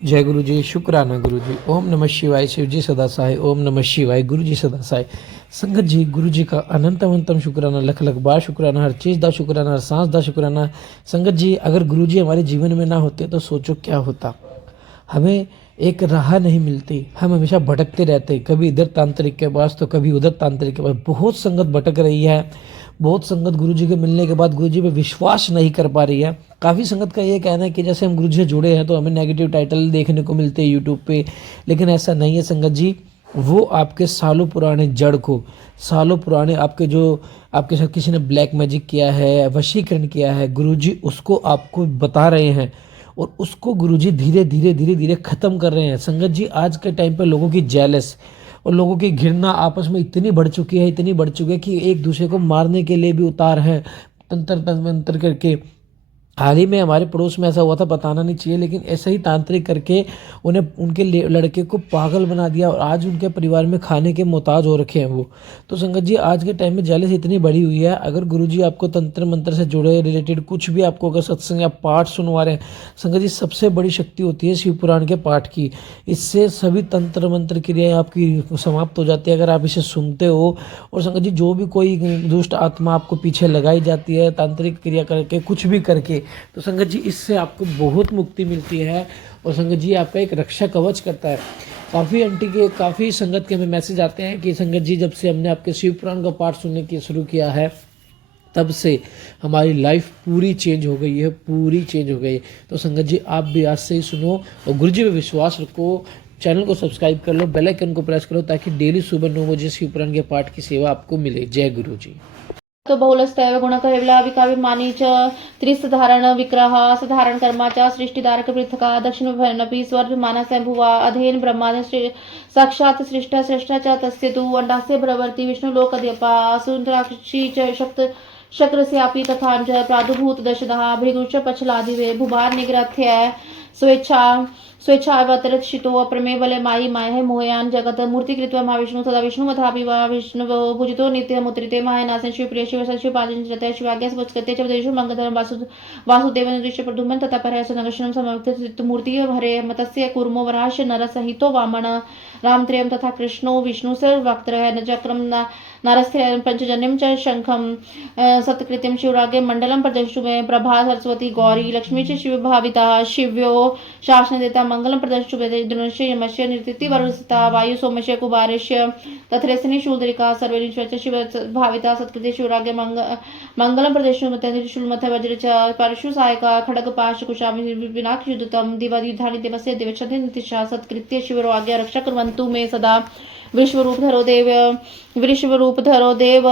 जय गुरु जी, शुक्राना गुरु जी। ओम नमः शिवाय, शिव जी सदा सहाय। ओम नमः शिवाय, गुरु जी सदा सहाय। संगत जी, गुरु जी का अनंत अनंतम शुक्राना, लख लख बार शुक्राना, हर चीज़ दा शुक्राना, हर सांस दा शुक्राना। संगत जी, अगर गुरु जी हमारे जीवन में ना होते तो सोचो क्या होता। हमें एक राह नहीं मिलती, हम हमेशा भटकते रहते, कभी इधर तांत्रिक के पास तो कभी उधर तांत्रिक के पास। बहुत संगत भटक रही है, बहुत संगत गुरु जी के मिलने के बाद गुरु जी पे विश्वास नहीं कर पा रही है। काफ़ी संगत का ये कहना है कि जैसे हम गुरु जी से जुड़े हैं तो हमें नेगेटिव टाइटल देखने को मिलते हैं यूट्यूब पे, लेकिन ऐसा नहीं है संगत जी। वो आपके सालों पुराने जड़ को, सालों पुराने आपके जो आपके साथ किसी ने ब्लैक मैजिक किया है, वशीकरण किया है, गुरुजी उसको आपको बता रहे हैं और उसको गुरुजी धीरे धीरे धीरे धीरे ख़त्म कर रहे हैं। संगत जी, आज के टाइम पे लोगों की जेलस और लोगों की घृणा आपस में इतनी बढ़ चुकी है, इतनी बढ़ चुकी है कि एक दूसरे को मारने के लिए भी उतार है, तंत्र तंत्र करके। हाल ही में हमारे पड़ोस में ऐसा हुआ था, बताना नहीं चाहिए, लेकिन ऐसा ही तांत्रिक करके उन्हें उनके लड़के को पागल बना दिया और आज उनके परिवार में खाने के मोहताज हो रखे हैं वो। तो संगत जी, आज के टाइम में जेलस इतनी बड़ी हुई है। अगर गुरुजी आपको तंत्र मंत्र से जुड़े रिलेटेड कुछ भी, आपको अगर सत्संग या पाठ सुनवा रहे हैं, संगत जी सबसे बड़ी शक्ति होती है शिव पुराण के पाठ की। इससे सभी तंत्र मंत्र क्रियाएं आपकी समाप्त हो जाती है अगर आप इसे सुनते हो। और संगत जी, जो भी कोई दुष्ट आत्मा आपको पीछे लगाई जाती है तांत्रिक क्रिया करके, कुछ भी करके, तो संगत जी इससे आपको बहुत मुक्ति मिलती है और संगत जी आपका एक रक्षा कवच करता है। काफ़ी संगत के हमें मैसेज आते हैं कि संगत जी, जब से हमने आपके शिव पुराण का पाठ सुनने की शुरू किया है तब से हमारी लाइफ पूरी चेंज हो गई है, पूरी चेंज हो गई। तो संगत जी, आप भी आज से ही सुनो और गुरु जी पे विश्वास रखो। चैनल को सब्सक्राइब कर लो, बेल आइकन को प्रेस करो ताकि डेली सुबह 9 बजे शिव पुराण के पाठ की सेवा आपको मिले। जय गुरु जी। तो बहुलस्तैव गुणकैवला विकाविमानी च त्रिसधारण विग्रह साधारण कर्माचा सृष्टिदारक पृथका दक्षिणभनपि स्वर्धमानस्य भुवा अधेन ब्रह्माद साक्षात् सृष्ट श्रेष्ठ च तस्य तु अंडास्य प्रवर्ति विष्णुलोकद्यपा सुन्द्राक्षी च शक्त शक्रस्यापि तथांच प्रादुर्भूत दशदः भृगुश्च पचलादिवे भुभार निग्रथ्य स्वेच्छा स्वेच्छावतरक्षितो अप्रमे बले मायी माय मोहयान जगत मूर्ति कृत्वा महाविष्णु सदा विष्णु मथापि वा विष्णु पूजितो नित्यमुत्रिते महानासन शिवप्रिय शिव शिव पाजन जतय शिवाज्ञा समुत्कृत्य च देशु मंगलधरम वासुदेव दृश्य प्रद्युम्न तथा परहस नगशनं समवेत मूर्ति हरे मतस्य कूर्मो वराश नरसहितो वामन रामत्रयं तथा कृष्णो विष्णु सर्वक्त्रः चक्रम नारस्थ्य पंचजन्यम च शंखम सत्कृत्यम शिवरागे मंडलम प्रदर्शुमे प्रभा सरस्वती गौरी लक्ष्मी च शिव भाविता शिव्यो शासन देता मंगलम प्रदर्शुमे धनुष्य यमस्य निर्तिति वरुसता वायु सोमस्य कुबारस्य तथरेसनि शूलदरिका सर्वेश्वर शिव भाविता सत्कृत्य शिवरागे मंगलम प्रदर्शुमे शूलमथ वज्र च परशु सहायका खड़ग पाश कुशामि विनाक्षुदतम दिवायुधानि देवस्य देवच्छन्ति नितिशा सत्कृत्य शिवरागे रक्षा कुर्वन्तु मे सदा विश्वरूप धरो देव विश्वरूप धरो देव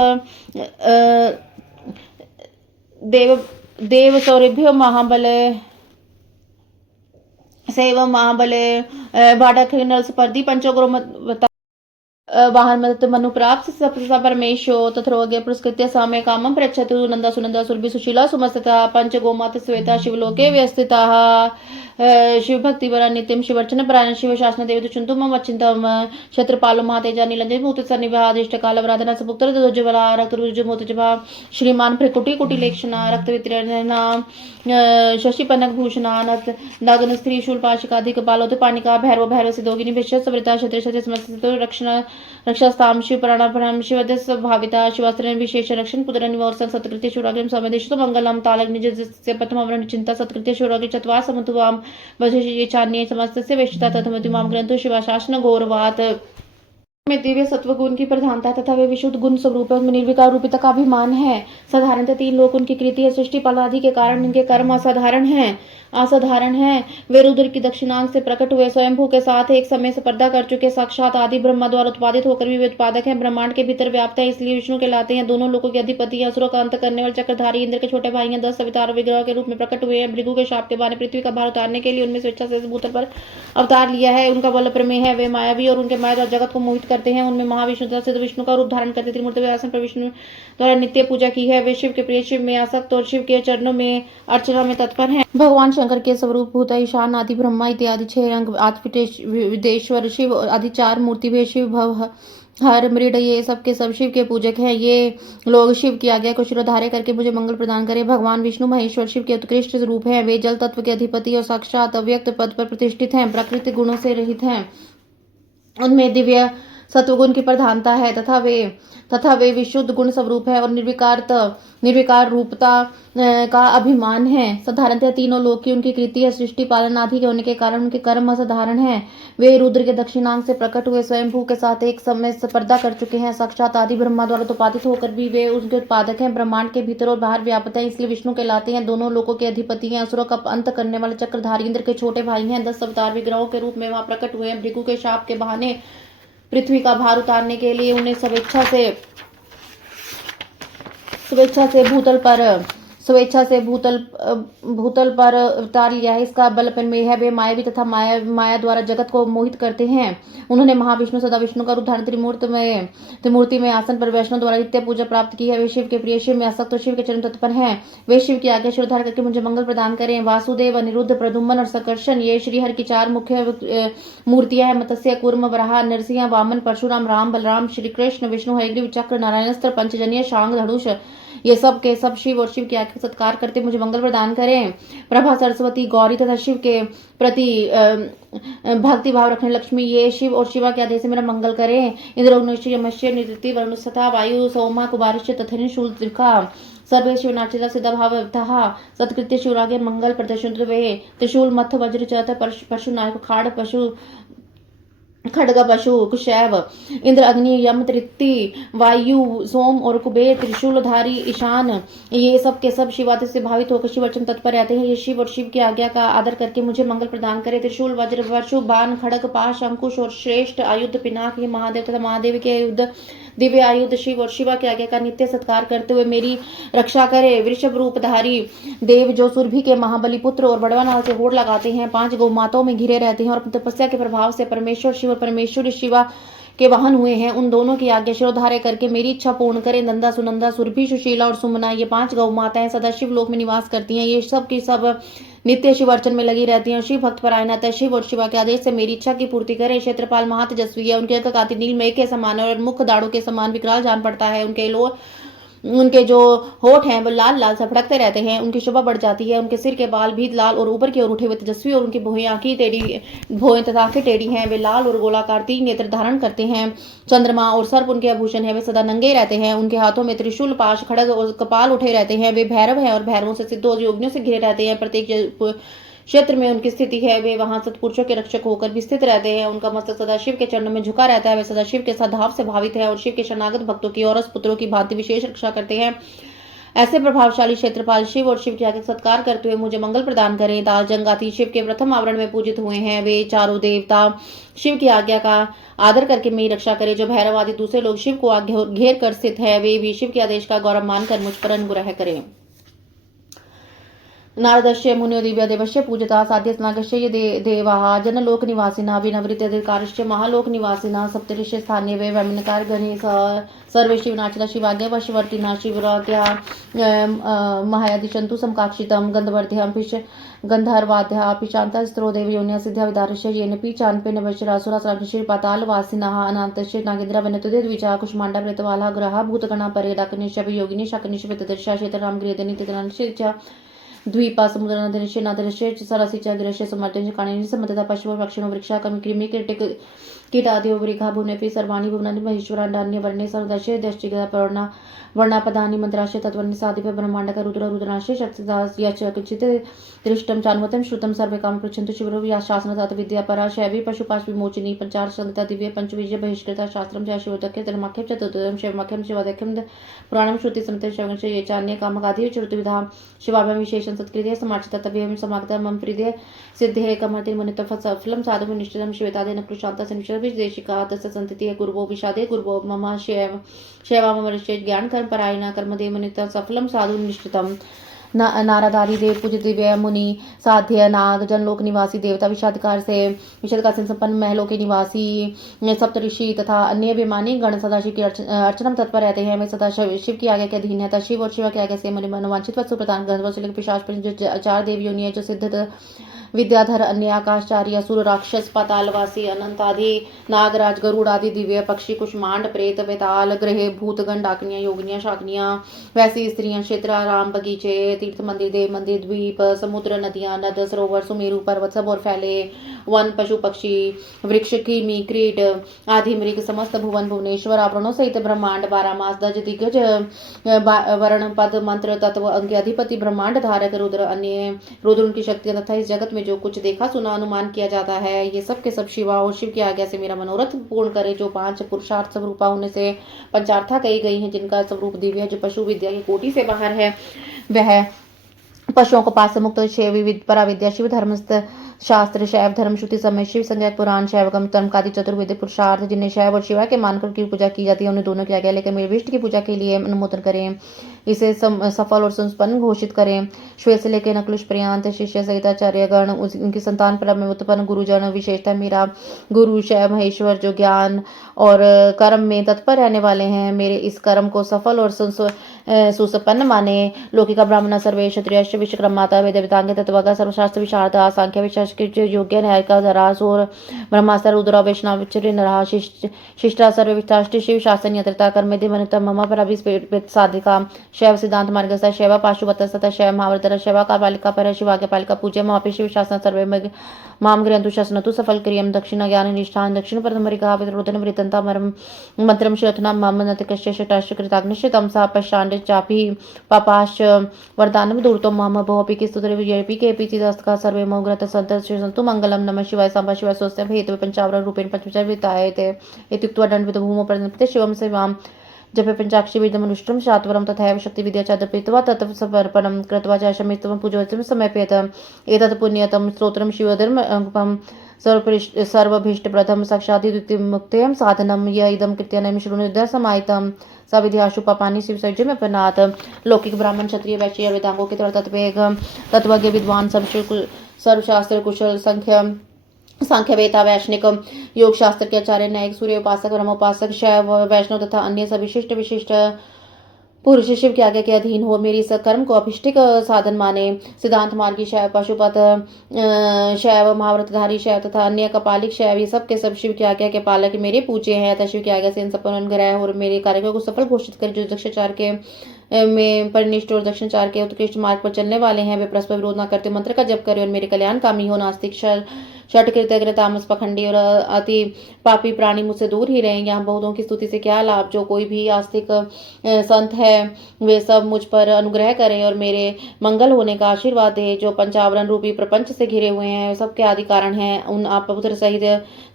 देव देव सौरभ्य महाबले सेव महाबले भाटक नरसपर्दी पंचगुरु वाहन मत मनु प्राप्त सप्त परमेशो तथरोगे पुरस्कृत्य सामे कामं पृच्छतु नंदा सुनंदा सुरभि सुशीला सुमस्तता पंच गोमात श्वेता शिवलोके व्यस्थिता शिव भक्ति वर नित्यम शिवर्चन प्राण शिव शासन देव चुंतु मम अचिंतम क्षत्रपालो महातेजा नीलंजन मूर्ति सन्निभादिष्ट काल वराधना सपुत्र ध्वजवला रक्त रुज मोतजभा श्रीमान प्रकुटी कुटी लेक्षणा रक्त वितरणा शशि पनक भूषणा नगन स्त्री शूलपाशिकाधिक बालोद पाणिका भैरव भैरव सिद्धोगिनी भिष्य सवृता क्षत्र क्षत्र समस्त रक्षण रक्षास्ताम शिव प्राणापराम शिवदस भाविता शिवास्त्र विशेष रक्षण पुत्र निवासन सत्कृत्य शिवराग्रम समदेश तो मंगलम तालक निज से प्रथम अवरण चिंता सत्कृत्य शिवराग्र चत्वार समुद्वाम वशिष्य चान्य समस्त से वेष्टता तथमति माम ग्रंथो शिवाशासन गौरवात में दिव्य सत्व गुण की प्रधानता तथा वे विशुद्ध गुण स्वरूप निर्विकार रूपिता का अभिमान है। साधारणतः 3 लोग उनकी कृति या सृष्टि पलादि के कारण इनके कर्म असाधारण है। वे रुद्र की दक्षिणांग से प्रकट हुए स्वयंभू के साथ एक समय से पर्दा कर चुके साक्षात आदि ब्रह्मा द्वारा उत्पादित होकर भी वे उत्पादक हैं, ब्रह्मांड के भीतर व्याप्त है, इसलिए विष्णु कहलाते हैं। दोनों लोगों के अधिपति असुरों का अंत करने वाले चक्रधारी इंद्र के छोटे भाई हैं। 10 अवतार विग्रह के रूप में प्रकट हुए हैं। भृगु के शाप के बाद पृथ्वी का भार उतारने के लिए उनमें स्वेच्छा से भूतल पर अवतार लिया है। उनका बल प्रमेय है। वे मायावी और उनके माया जगत को मोहित करते हैं। उनमें महाविष्णु सिद्ध विष्णु का रूप धारण करते त्रिमूर्ति व्यासन पर विष्णु द्वारा नित्य पूजा की है। वे शिव के प्रिय, शिव में आसक्त और शिव के चरणों में अर्चना में तत्पर हैं। भगवान शंकर के स्वरूप भूत ईशान आदि ब्रह्मा इत्यादि 6 अंग आदि विदेश्वर शिव आदि 4 मूर्ति भेद शिव भव हर मृड ये सब के सब शिव के पूजक हैं। ये लोग शिव की आज्ञा को शिरोधार्य करके मुझे मंगल प्रदान करें। भगवान विष्णु महेश्वर शिव के उत्कृष्ट रूप हैं। वे जल तत्व के अधिपति और साक्षात अव्यक्त पद पर प्रतिष्ठित हैं। प्राकृतिक गुणों से रहित हैं। उनमें दिव्य सत्वगुण की प्रधानता है तथा वे विशुद्ध गुण स्वरूप है और निर्विकार रूपता का अभिमान है। साधारणतः तीनों लोक की उनकी कृति है। सृष्टि पालन आदि के होने के कारण उनके कर्म असाधारण है। वे रुद्र के दक्षिणांग से प्रकट हुए स्वयंभू के साथ एक समय स्पर्धा कर चुके हैं। साक्षात आदि ब्रह्मा द्वारा उत्पादित होकर भी वे उनके उत्पादक हैं। ब्रह्मांड के भीतर और बाहर व्याप्त हैं, इसलिए विष्णु कहलाते हैं। दोनों लोकों के अधिपति हैं। असुरों का अंत करने वाले चक्रधारी इंद्र के छोटे भाई हैं। 10 अवतार विग्रहों के रूप में वहां प्रकट हुए हैं। भृगु के शाप के बहाने पृथ्वी का भार उतारने के लिए उन्हें स्वेच्छा से भूतल पर उतार लिया है। इसका बल में है। वे मायावी तथा माया द्वारा जगत को मोहित करते हैं। उन्होंने महाविष्णु सदा विष्णु का रूप धारण त्रिमूर्ति में आसन पर वैष्णव द्वारा नित्य पूजा प्राप्त की है। वे शिव के प्रिय, शिव में आसक्त और शिव के चरण तत्पर हैं। वे शिव की आज्ञा शिरोधार्य करके मुझे मंगल प्रदान करें। वासुदेव, अनिरुद्ध, प्रद्युम्न और सकर्षण ये श्रीहरि की 4 मुख्य मूर्तियां हैं। मत्स्य, कूर्म, वराह, नरसिंह, वामन, परशुराम, राम, बलराम, श्री कृष्ण, विष्णु, हयग्रीव, चक्र, नारायणास्त्र, पंचजन्य, शांग, धनुष ये सब के सब शिव और शिव की आज्ञा का सत्कार करते मुझे मंगल प्रदान करें। प्रभा, सरस्वती, गौरी तथा शिव के प्रति भक्ति भाव रखने लक्ष्मी ये शिव और शिवा के आदेश से मेरा मंगल करें। इंद्र, अग्निश्च, यमश्च, निदृति, वरुण तथा वायु, सोमा, कुमारश्च तथा शूल त्रिका सर्वे शिवनाचिता सिद्ध भाव सत्कृत्य शिवरागे मंगल प्रदर्शन वे त्रिशूल मथ वज्र चत पशु नायक खाड़ पशु खड्ग पशु कुशैव इंद्र, अग्नि, यम, तृप्ति, वायु, सोम और कुबेर, त्रिशूलधारी, ईशान ये सब के सब शिवादि से भावित होकर शिव अर्चन तत्पर रहते हैं। ये शिव और शिव की आज्ञा का आदर करके मुझे मंगल प्रदान करे। त्रिशूल, वज्र, परशु, बाण, खड़ग, पाश, अंकुश और श्रेष्ठ आयुध पिनाक ये महादेव तथा महादेव के आयुध दिव्य आयुध शिव और शिवा की आज्ञा का नित्य सत्कार करते हुए मेरी रक्षा करे। वृषभ रूपधारी देव जो सुरभि के महाबली पुत्र और बड़वा नाल से होड़ लगाते हैं, 5 गौमाताओं में घिरे रहते हैं और तपस्या के प्रभाव से परमेश्वर शिव और परमेश्वरी शिवा के वाहन हुए हैं, उन दोनों की आज्ञा शिरोधार्य करके मेरी इच्छा पूर्ण करें। नंदा, सुनंदा, सुरभि, सुशीला और सुमना ये 5 गौ माताएं सदा शिव लोक में निवास करती हैं। ये सब की सब नित्य शिव अर्चन में लगी रहती हैं। शिव भक्त परायणता शिव और शिवा के आदेश से मेरी इच्छा की पूर्ति करें। क्षेत्रपाल महातेजस्वी है। उनके अंक कांति नीलमय के समान और मुख दाड़ों के समान विकराल जान पड़ता है। उनके जो होठ हैं वो लाल लाल से फड़कते रहते हैं। उनकी शोभा बढ़ जाती है। उनके सिर के बाल भी लाल और ऊपर की ओर उठे हुए तेजस्वी और उनकी भौहें तथा आंखें टेढ़ी हैं। वे लाल और गोलाकार 3 नेत्र धारण करते हैं। चंद्रमा और सर्प उनके आभूषण है। वे सदा नंगे रहते हैं। उनके हाथों में त्रिशूल, पाश, खड्ग और कपाल उठे रहते हैं। वे भैरव हैं और भैरवों से सिद्धों और योगियों से घिरे रहते हैं। प्रत्येक क्षेत्र में उनकी स्थिति है। वे वहां सत्पुरुषों के रक्षक होकर भी स्थित रहते हैं। उनका मस्तक सदा शिव के चरणों में झुका रहता है। वे सदा शिव के सद्भाव से भावित है और शिव के शरणागत भक्तों की और पुत्रों की भांति विशेष रक्षा करते हैं। ऐसे प्रभावशाली क्षेत्रपाल शिव और शिव की आज्ञा सत्कार करते हुए मुझे मंगल प्रदान करें। ताल जंगाती शिव के प्रथम आवरण में पूजित हुए हैं। वे चारों देवता शिव की आज्ञा का आदर करके मेरी रक्षा करें। जो भैरव आदि दूसरे लोग शिव को घेर कर स्थित है, वे भी शिव के आदेश का गौरव मानकर मुझ पर अनुग्रह करें। नारदस्य मुनियो दिव्य देवस्य पूजता साध्य स्नागस्य ये देवाः जनलोक निवासिना अभिनवृत्ति अधिकारस्य महालोक निवासिना सप्तऋष स्थानीय वे वैमनकार गणे सर्वे शिवनाचला शिवाज्ञा वशवर्तिना शिवराज्ञा महायादिशंतु समकाक्षितम गंधवर्ध्यम पिश गंधर्वाद्या पिशांता स्त्रो देव योन्या सिद्ध्या विदारस्य येनपि चान्पे नवशरासुरा श्री पाताल वासिनः अनान्तस्य नागेन्द्र वनतुदे द्विजा कुष्मांडा प्रेतवाला ग्रहा भूतगणा परे डाकनिश योगिनी शाकनिश प्रेतदर्शा क्षेत्रराम गृहदनि तितनांश द्वीपा समुद्र नदृश्य नादृश्य सरसी दृश्य समर्थन काणी समता पशु पक्षिणो वृक्षा कमी कृमि कीटादि वृखा भुवनेपि सर्वाणि भुवनानि महेश्वराण्य वर्णे सर्वदर्शय दृष्टिगत वर्णापदानि मंत्राश्य तत्वर्णि साधिप ब्रह्मांडक रुद्र रुद्राश्य शक्तिदास यच किंचित दृष्टम चान्वतम श्रुतम सर्वे काम पृच्छन्तु शिवरो या शासनजात विद्या परा शैवी पशुपाश विमोचिनी पंचार संगता दिव्य पंचवीज बहिष्कृता शास्त्रम जय शिवदक्य धर्माख्यम चतुर्दयम शिवमाख्यम शिवादख्यम पुराणम श्रुति समते शवंश ये चान्य कामकादि चतुर्विधा शिवाभ्याम विशेषण सत्कृत्य समाचिता तव्यम समागता मम प्रिय सिद्धे कमर्ति मुनित फलम साधु निश्चितम शिवेतादे नकृशांता देशिका तस्य संतति गुरुवो विषादे गुरुवो मम शैवा मम ज्ञान कर्म परायण कर्मदेव मुनित सफलम साधु निष्ठितम नारदारी देव पूजित दिव्य मुनि साध्य नाग जनलोक निवासी देवता विषादकार से संपन्न महलों के निवासी सप्तऋषि तथा अन्य विमानी गण सदाशिव की अर्चना तत्पर रहते हैं। वे सदा शिव की आज्ञा के अधीन है। शिव और शिव की आज्ञा से मुनि मनोवांछित वस्तु प्रदान ग्रंथ पिशाच जो 4 देव योनि है जो सिद्ध विद्याधर अन्य आकाशचारी असुर राक्षस पातालवासी अनंत आदि नागराज गरुड़ आदि दिव्य पक्षी कुष्मांड प्रेत बेताल ग्रह भूतगण डाकनियां योगिनियां शाकनियां वैसी स्त्रियां क्षेत्र आराम बगीचे तीर्थ मंदिर देव मंदिर द्वीप समुद्र नदियां नद सरोवर सुमेरु पर्वत सब और फैले वन पशु पक्षी वृक्ष कीमी क्रीट आदि मृग समस्त भुवन भुवनेश्वर आवरणों सहित ब्रह्मांड 12 मास दज दिग्गज वर्ण पद मंत्र तत्व अंग अधिपति ब्रह्मांड धारक रुद्र अन्य रुद्र उनकी शक्तियां तथा इस जगत में जो कुछ देखा सुना अनुमान किया जाता है ये सब के सब शिवा और शिव की आज्ञा से मेरा मनोरथ पूर्ण करे। जो 5 पुरुषार्थ स्वरूपा उनमें से पंचार्था कही गई हैं जिनका स्वरूप दिव्य जो पशु विद्या की कोटि से बाहर है वह पशुओं को पास से मुक्त शैव विविध पराविद्या शिव धर्मस्थ शास्त्र शैव धर्म श्रुति समय शिव संज्ञा पुराण शैवगम कर्म आदि चतुर्वेद पुरुषार्थ जिन्हें शैव और शिवा के मानकर की पूजा की जाती है उन्हें दोनों किया गया लेकिन मेरे विष्ट की पूजा के लिए अनुमोदन करें इसे सफल और संपन्न घोषित करें। श्वेत से लेकर नकुलश पर्यंत शिष्य सहित आचार्य गण उनकी संतान पर में उत्पन्न गुरुजन विशेषता मेरा गुरु शैव महेश्वर जो ज्ञान और कर्म में तत्पर रहने वाले हैं मेरे इस कर्म को सफल और सुसंपन्न माने। लौकिका ब्राह्मण सर्वे क्षत्रिय विश्वकर्म माता वेद वेदांग तत्वगा सर्वशास्त्र विशारद सांख्य विशास योग्य न्यायिका जरासुर ब्रह्मास्त्र रुद्र वैष्णव नरहा शिष्टा सर्व विष्टाष्टि शिव शासन यंत्रता कर्म मम पर साधिका शैव सिद्धांत मार्ग शैव पाशुपत शैव महावर्तर शैव कापालिका पर शिवाग्य पालिका पूज्य मापि शिव शासन सर्वे माम ग्रंथु शासनतु सफल क्रियम दक्षिण ज्ञान निष्ठान दक्षिण परमरिका विरोधन वृतंता मरम मंत्रम श्रथना मम नतिकश्य शटाश्च कृताग्निश्च तमसा पश्चांड चापि पापाश्च वरदानम दूरतो मम बहुपि की स्तुति विजयपि के पीति दस्तका सर्वे मोग्रत संत संतु मंगलम नमः शिवाय सांबा शिवाय स्वस्य भेत पंचावरण रूपेण पंचविचार वितायते इत्युक्त्वा दंडविद भूमो प्रदन्ते शिवम सेवाम जपे पंचाक्षी विदमनुष्टम शात्वरम तथैव शक्ति विद्या च जपित्वा तत् समर्पणं कृत्वा च शमित्वं पूजयितुं समर्पयेत एतत् पुण्यतम स्तोत्रं शिवधर्मं सर्वभीष्टप्रदं साक्षादिद्वितीयं मुक्तेयं साधनं य इदं कृत्यनं शृणुद्या समाहितं सविध्याशु पापानि शिव सज्जम अपनात। लौकिक ब्राह्मण क्षत्रिय वैश्य वेदांगों के तत्वज्ञ विद्वान सर्वशास्त्र कुशल सांख्य वेता वैष्णिक योग शास्त्र के आचार्य न्यायिक सूर्य उपासक ब्रह्मोपासक शैव वैष्णव तथा अन्य सभी विशिष्ट पुरुष शिव के आगे के अधीन हो मेरी इस कर्म को अभिष्टिक साधन माने। सिद्धांत मार्गी शैव पशुपत शैव महाव्रतधारी शैव तथा अन्य कपालिक शैव ये सब के सब शिव की आज्ञा के पालक मेरे पूज्य हैं अतः शिव की आज्ञा से इन सब पर अनुग्रह और मेरे कार्यों को सफल घोषित कर जो दक्षाचार के में परिनिष्ठ और दक्षिणाचार के उत्कृष्ट मार्ग पर चलने वाले हैं वे परस्पर विरोध न करते मंत्र का जप करें और मेरे कल्याण कामी हो। नास्तिक षट कृतज्ञ तामस पखंडी और अति पापी प्राणी मुझसे दूर ही रहें। यहाँ बहुतों की स्तुति से क्या लाभ। जो कोई भी आस्तिक संत है वे सब मुझ पर अनुग्रह करें और मेरे मंगल होने का आशीर्वाद दे। जो पंचावरण रूपी प्रपंच से घिरे हुए हैं सबके आदि कारण हैं उन आप पुत्र सहित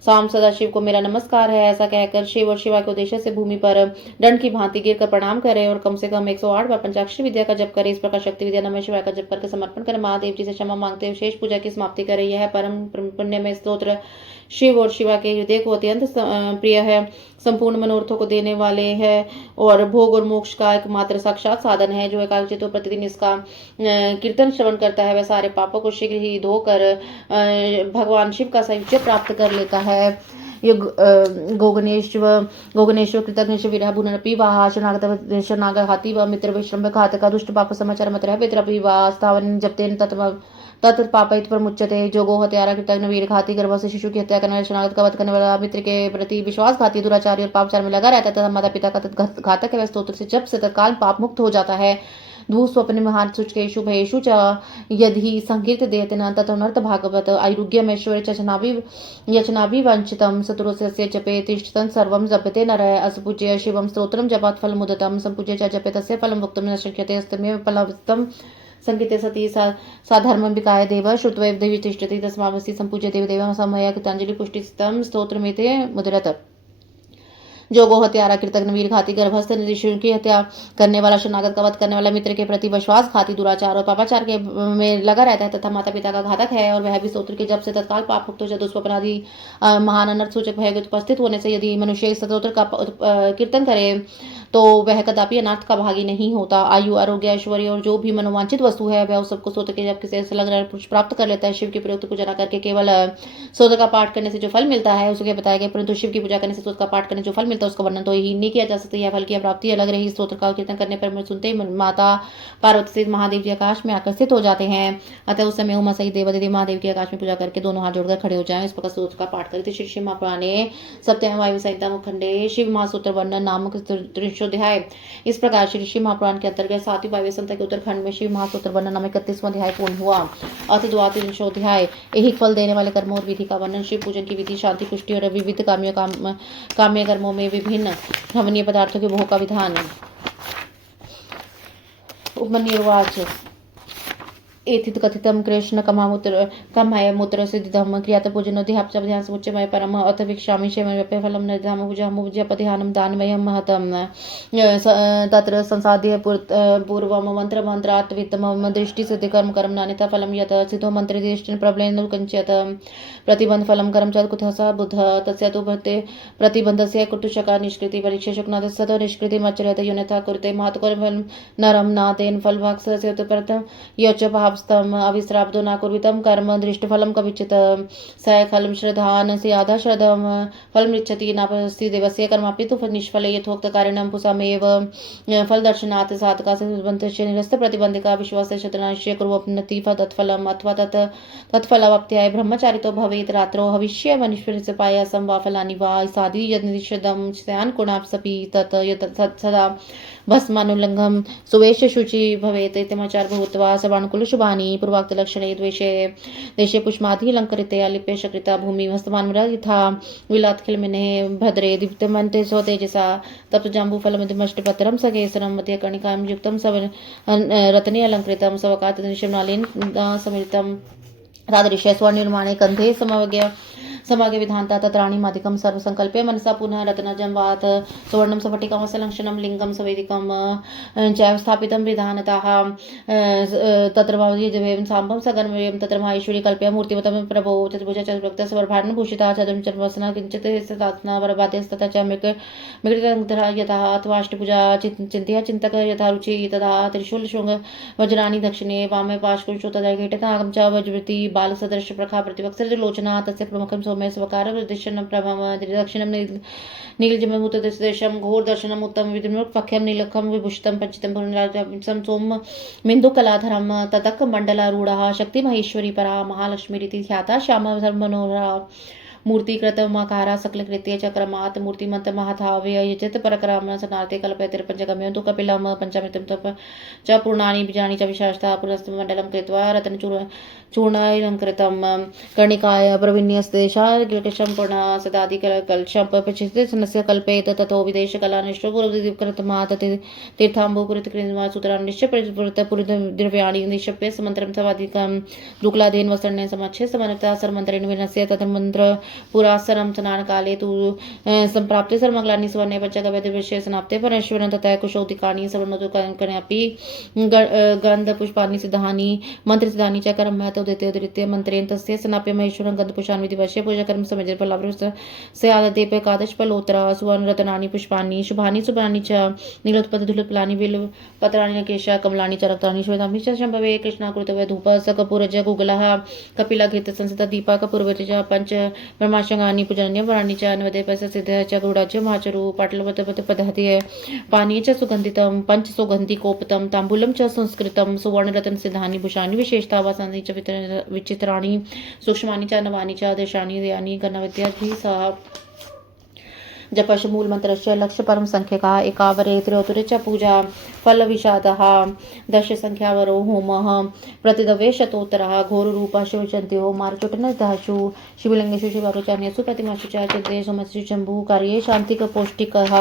शाम सदा शिव को मेरा नमस्कार है। ऐसा कहकर शिव और शिवा के उद्देश्य से भूमि पर दंड की भांति गिर कर प्रणाम करें और कम से कम 108 बार पंचाक्षरी विद्या का जप करें। इस प्रकार शक्ति विद्या नमः शिवाय का जप करके समर्पण करें। महादेव जी से क्षमा मांगते हुए शेष पूजा की समाप्ति करें। यह परम पुण्य में स्तोत्र शिव और शिवा के हृदय को अत्यंत प्रिय है, संपूर्ण मनोरथों को देने वाले हैं और भोग और मोक्ष का एकमात्र साक्षात साधन है। जो एकाग्रचित तो प्रतिदिन इसका कीर्तन श्रवण करता है वह सारे पापों को शीघ्र ही धोकर भगवान शिव का सायुज्य प्राप्त कर लेता है। गोगनेश्वर कृतज्ञ विरह भुनरपि वाहा शनाग हाथी व मित्र विश्रम्भ घातका दुष्ट पाप समाचार मत रह पितरपि वा स्थावन जपतेन तत् पापयित पर मुच्यते। जो गो हत्यारा कृतज्ञ वीर घाती गर्भ से शिशु की हत्या करने वाला शनागत का वध करने वाला मित्र के प्रति विश्वासघाती दुराचारी और पापचार में लगा रहता है तथा माता पिता का घातक है स्तोत्र से जब से तत्काल पाप मुक्त हो जाता है। स्वप्न में हाथ शुचकेशु भयेशु च यदि संकीर्त देयतेन ततोनर्थ भागवत आयुर्ग्यमेश्वर यचनाभि वंचितम शत्रुस्य जपे तिष्ठतं सर्वं जपते नरः असपूज्य शिवं स्तोत्रं जपात् फलमुदितं संपूज्य च जपे तस्य फलं वक्तुं न शक्यते अस्तमेव फलवत्तं संकीर्ते सति साधर्मं विकाय देव श्रुत्वैव देवी तिष्ठति तस्मावसि संपूज्य देवदेवं समया कृतांजलि पुष्टिस्तं स्तोत्रमेते मुद्रत। जो गो हत्यारा कृतज्ञ वीर घाती गर्भस्थ शिशु की हत्या करने वाला शरणागत का वध करने वाला मित्र के प्रति विश्वास घाती दुराचार और पापाचार के में लगा रहता है तथा माता पिता का घातक है और वह भी स्तोत्र के जब से तत्काल पाप मुक्त हो जाए। दुष्स्वप्न आदि महान अनर्थ सूचक भय उपस्थित होने से यदि मनुष्य इस स्तोत्र का कीर्तन करे तो वह कदापि अनर्थ का भागी नहीं होता। आयु, आरोग्य, ऐश्वर्य और जो भी मनोवांछित वस्तु है वह उस सबको स्तोत्र के जब किसी से लग पुरुष प्राप्त कर लेता है। शिव की प्रयुक्त पूजा न करके केवल स्तोत्र का पाठ करने से जो फल मिलता है उसके बताया गया, परंतु शिव की पूजा करने से स्तोत्र का पाठ करने जो फल मिलता है उसका वर्णन तो ही नहीं किया जा सकता। यह फल की प्राप्ति अलग रही। स्तोत्र का कीर्तन करने पर सुनते ही माता पार्वती से महादेव जी आकाश में आकर्षित हो जाते हैं। अतः उस समय उमा सहित देवादिदेव महादेव की आकाश में पूजा करके दोनों हाथ जोड़कर खड़े हो जाएं। इस प्रकार स्तोत्र का पाठ करें। श्री शिव महापुराणे सप्तम वायु संहिता मुखंडे शिव महासूत्र वर्णन नामक त्रिशोध्याय। इस प्रकार श्री शिव महापुराण के अंतर्गत 7वीं वायु संहिता के उत्तरखंड में शिव महासूत्र वर्णन नामक 31वां अध्याय पूर्ण हुआ। अति द्वादश त्रिशोध्याय ऐहिक फल देने वाले कर्मों और विधि का वर्णन, शिव पूजन की विधि, शांति, पुष्टि और विविध काम्य कर्मों में विभिन्न हवनीय पदार्थों के भोग का विधान। उपमन्युवाच एथित कथितम कृष्ण कमहयमूत्र सिद्धिधम क्रियात पूजनो ध्यान समुच्चमय परम अथ वीक्षामि क्षेमव्यपय फलम निर्धाम पूजामुपद्यापध्यानम दानमयम महतम तत्र संसाध्य पूर्वम मंत्रात्वितम दृष्टि सिद्धि कर्म कर्म नान्यथा फलम यत सिद्धो मंत्रे दृष्टिन प्रबलेन कंचयत प्रतिबंध फलम कर्म च कुतः बुद्ध तस्य तु प्रतिबंधस्य कुटुशका निष्कृति परीक्षा शुक्नाथ सतो निष्कृति मचर्यत युन्यथा कुरुते महत्कर्म नरम नातेन फलभागस्य परतम यच भावस्तम अविश्राब्दो न कुर्वितम कर्म दृष्टफलम कविचित स खलम श्रद्धान से आधा श्रद्धम फल मृच्छति नापस्ति देवस्य कर्मापि तु निष्फले यथोक्त कारणम पुसामेव फल दर्शनात् साधका से बंधस्य निरस्त प्रतिबंधिका विश्वास शतनाश्य कुर्वपनति तत्फलम अथवा तत्फलाप्त्याय ब्रह्मचारितो भवेत् रात्रो हविष्य मनुष्य पायासं वा फलानि वा सादि यदनिषदं स्यान् कुणाप्सपि तत् सदा भस्मानुलंघम सुवेश शुचि भवेत् इत्यमाचार भूत्वा सर्वानुकूल शुभानि पूर्वाक्त लक्षणे द्वेषे देशे पुष्माधि अलंकृते अलिप्य शकृता भूमि हस्तमानमरा यथा विलात्खिलमिने भद्रे दीप्तमन्ते सो तेजसा तप्त जाम्बूफलमधिमष्टपत्रं सकेसरं मध्ये कर्णिकां युक्तं रत्ने अलंकृतं सवकात् निशमनालेन समिलितं तादृशे स्वर्णनिर्माणे कंधे समागे विधानता तत्राणिमादिकं सर्वसंकल्प्य मनसा पुनः रत्नजंवात सुवर्णं सफटिकामसलंक्षणं लिंगं सवेदिकं चैव स्थापितं विधानतः तत्र भवति साम्बं सगर्मयं तत्र माहेश्वरी कल्प्य मूर्तिमतं प्रभो चतुर्भुजा चतुर्भक्ता सवर्भारणभूषिता चतुर्चर्वसना किंचित् स्थात्ना वरबाध्यस्तथा च मृगधरा यतः अथवा अष्टभुजा चिंत्या चिंतक यथा रुचि तथा त्रिशूल शृंग वज्राणि दक्षिणे वामे पाशकुंशो तथा घेटतागं च वज्रवती बालसदृश प्रखा प्रतिवक्त्रलोचना तस्य प्रमुखं सौम्य स्वकार दर्शनं प्रभम दक्षिणं नीलजमूतदेशं घोर दर्शनम् उत्तम विद्युन्मुख पख्यं नीलखं विभूषितं पंचितं पूर्णराजं सोम मिन्दुकलाधरं ततक मण्डलारूढः शक्ति महेश्वरी परा महालक्ष्मीरिति ख्याता श्यामा सर्वमनोहरा मूर्तिकृतमाकारा सकलकृत्य चक्रमात् मूर्तिमन्त महाधाव्य यजत परक्राम सनार्ते कल्पयति पंचगम्यं तु कपिलं पंचामृतं तप च पूर्णानि बीजानि च विशास्ता पुरस्तमण्डलं कृत्वा रत्नचूर्णालङ्कृतं कर्णिकाय प्रविन्यस्तेषा गिलकशं पूर्ण सदादि कलशं पचितस्य कल्पयेत ततो विदेशकलानिष्ठो पूर्वदीपकृतमात् तीर्थाम्बुपुरितकृत्वा सूत्रान्निश्च पुरितद्रव्याणि निक्षिप्य समन्त्रं सवादिकं दुक्लादेन वस्त्रेण समच्छे समन्विता सर्वमन्त्रेण विनस्य तन्मन्त्र पुरासरम स्नान काले तु संप्राप्ते सर्वमंगलानि सुवर्णे पंचगव्यदिवशे स्नाप्ते परमेश्वरं तथा कुशोदिकानि सर्वनोदुकन्यापि गन्धपुष्पाणि सिद्धानि मंत्रसिद्धानि च कर्म महत्वोदिते उदृत्य मंत्रेण तस्य स्नाप्य महेश्वरं गन्धपुष्पाणि विधिवशे पूजाकर्म समजन फलावृत से आददेव एकादश फलोत्तरा सुवर्ण रत्नानि पुष्पाणि शुभानि च नीलोत्पलधुलफलानि बिल्वपत्राणि केश कमलानि च रक्तानि श्वेतानि च शंभवे कृष्णाकृतवे धूप सकपूरज गुगलः कपिलघृत संसद दीपा कपूर्वज पंच ब्रह्माशंगानि पूजन्य वराणि च अन्वदेव सिद्ध च गौडाच महाचरु पाटलवत पदहति पानीय च सुगंधितं पंच सुगंधिकोपतं तांबूलं च संस्कृतं सुवर्णरत्न सिद्धानि भूषानि विशेषता वासानि च विचित्राणि सूक्ष्मानि च नवानि च देशानि दयानि गणविद्याभिः सह जपश मूल मंत्रस्य लक्ष्य परम संख्यका एकावरे त्र्योतरे च पूजा फल विषादः दश संख्यावरो होमः प्रतिदवे शतोत्तरः घोर रूपा शिवचन्त्यो मार्चोटनदाशु शिवलिंगेषु शिवारोचान्यसु प्रतिमासु च चन्द्रे सोमस्य शम्भु कार्ये शान्तिक पौष्टिकः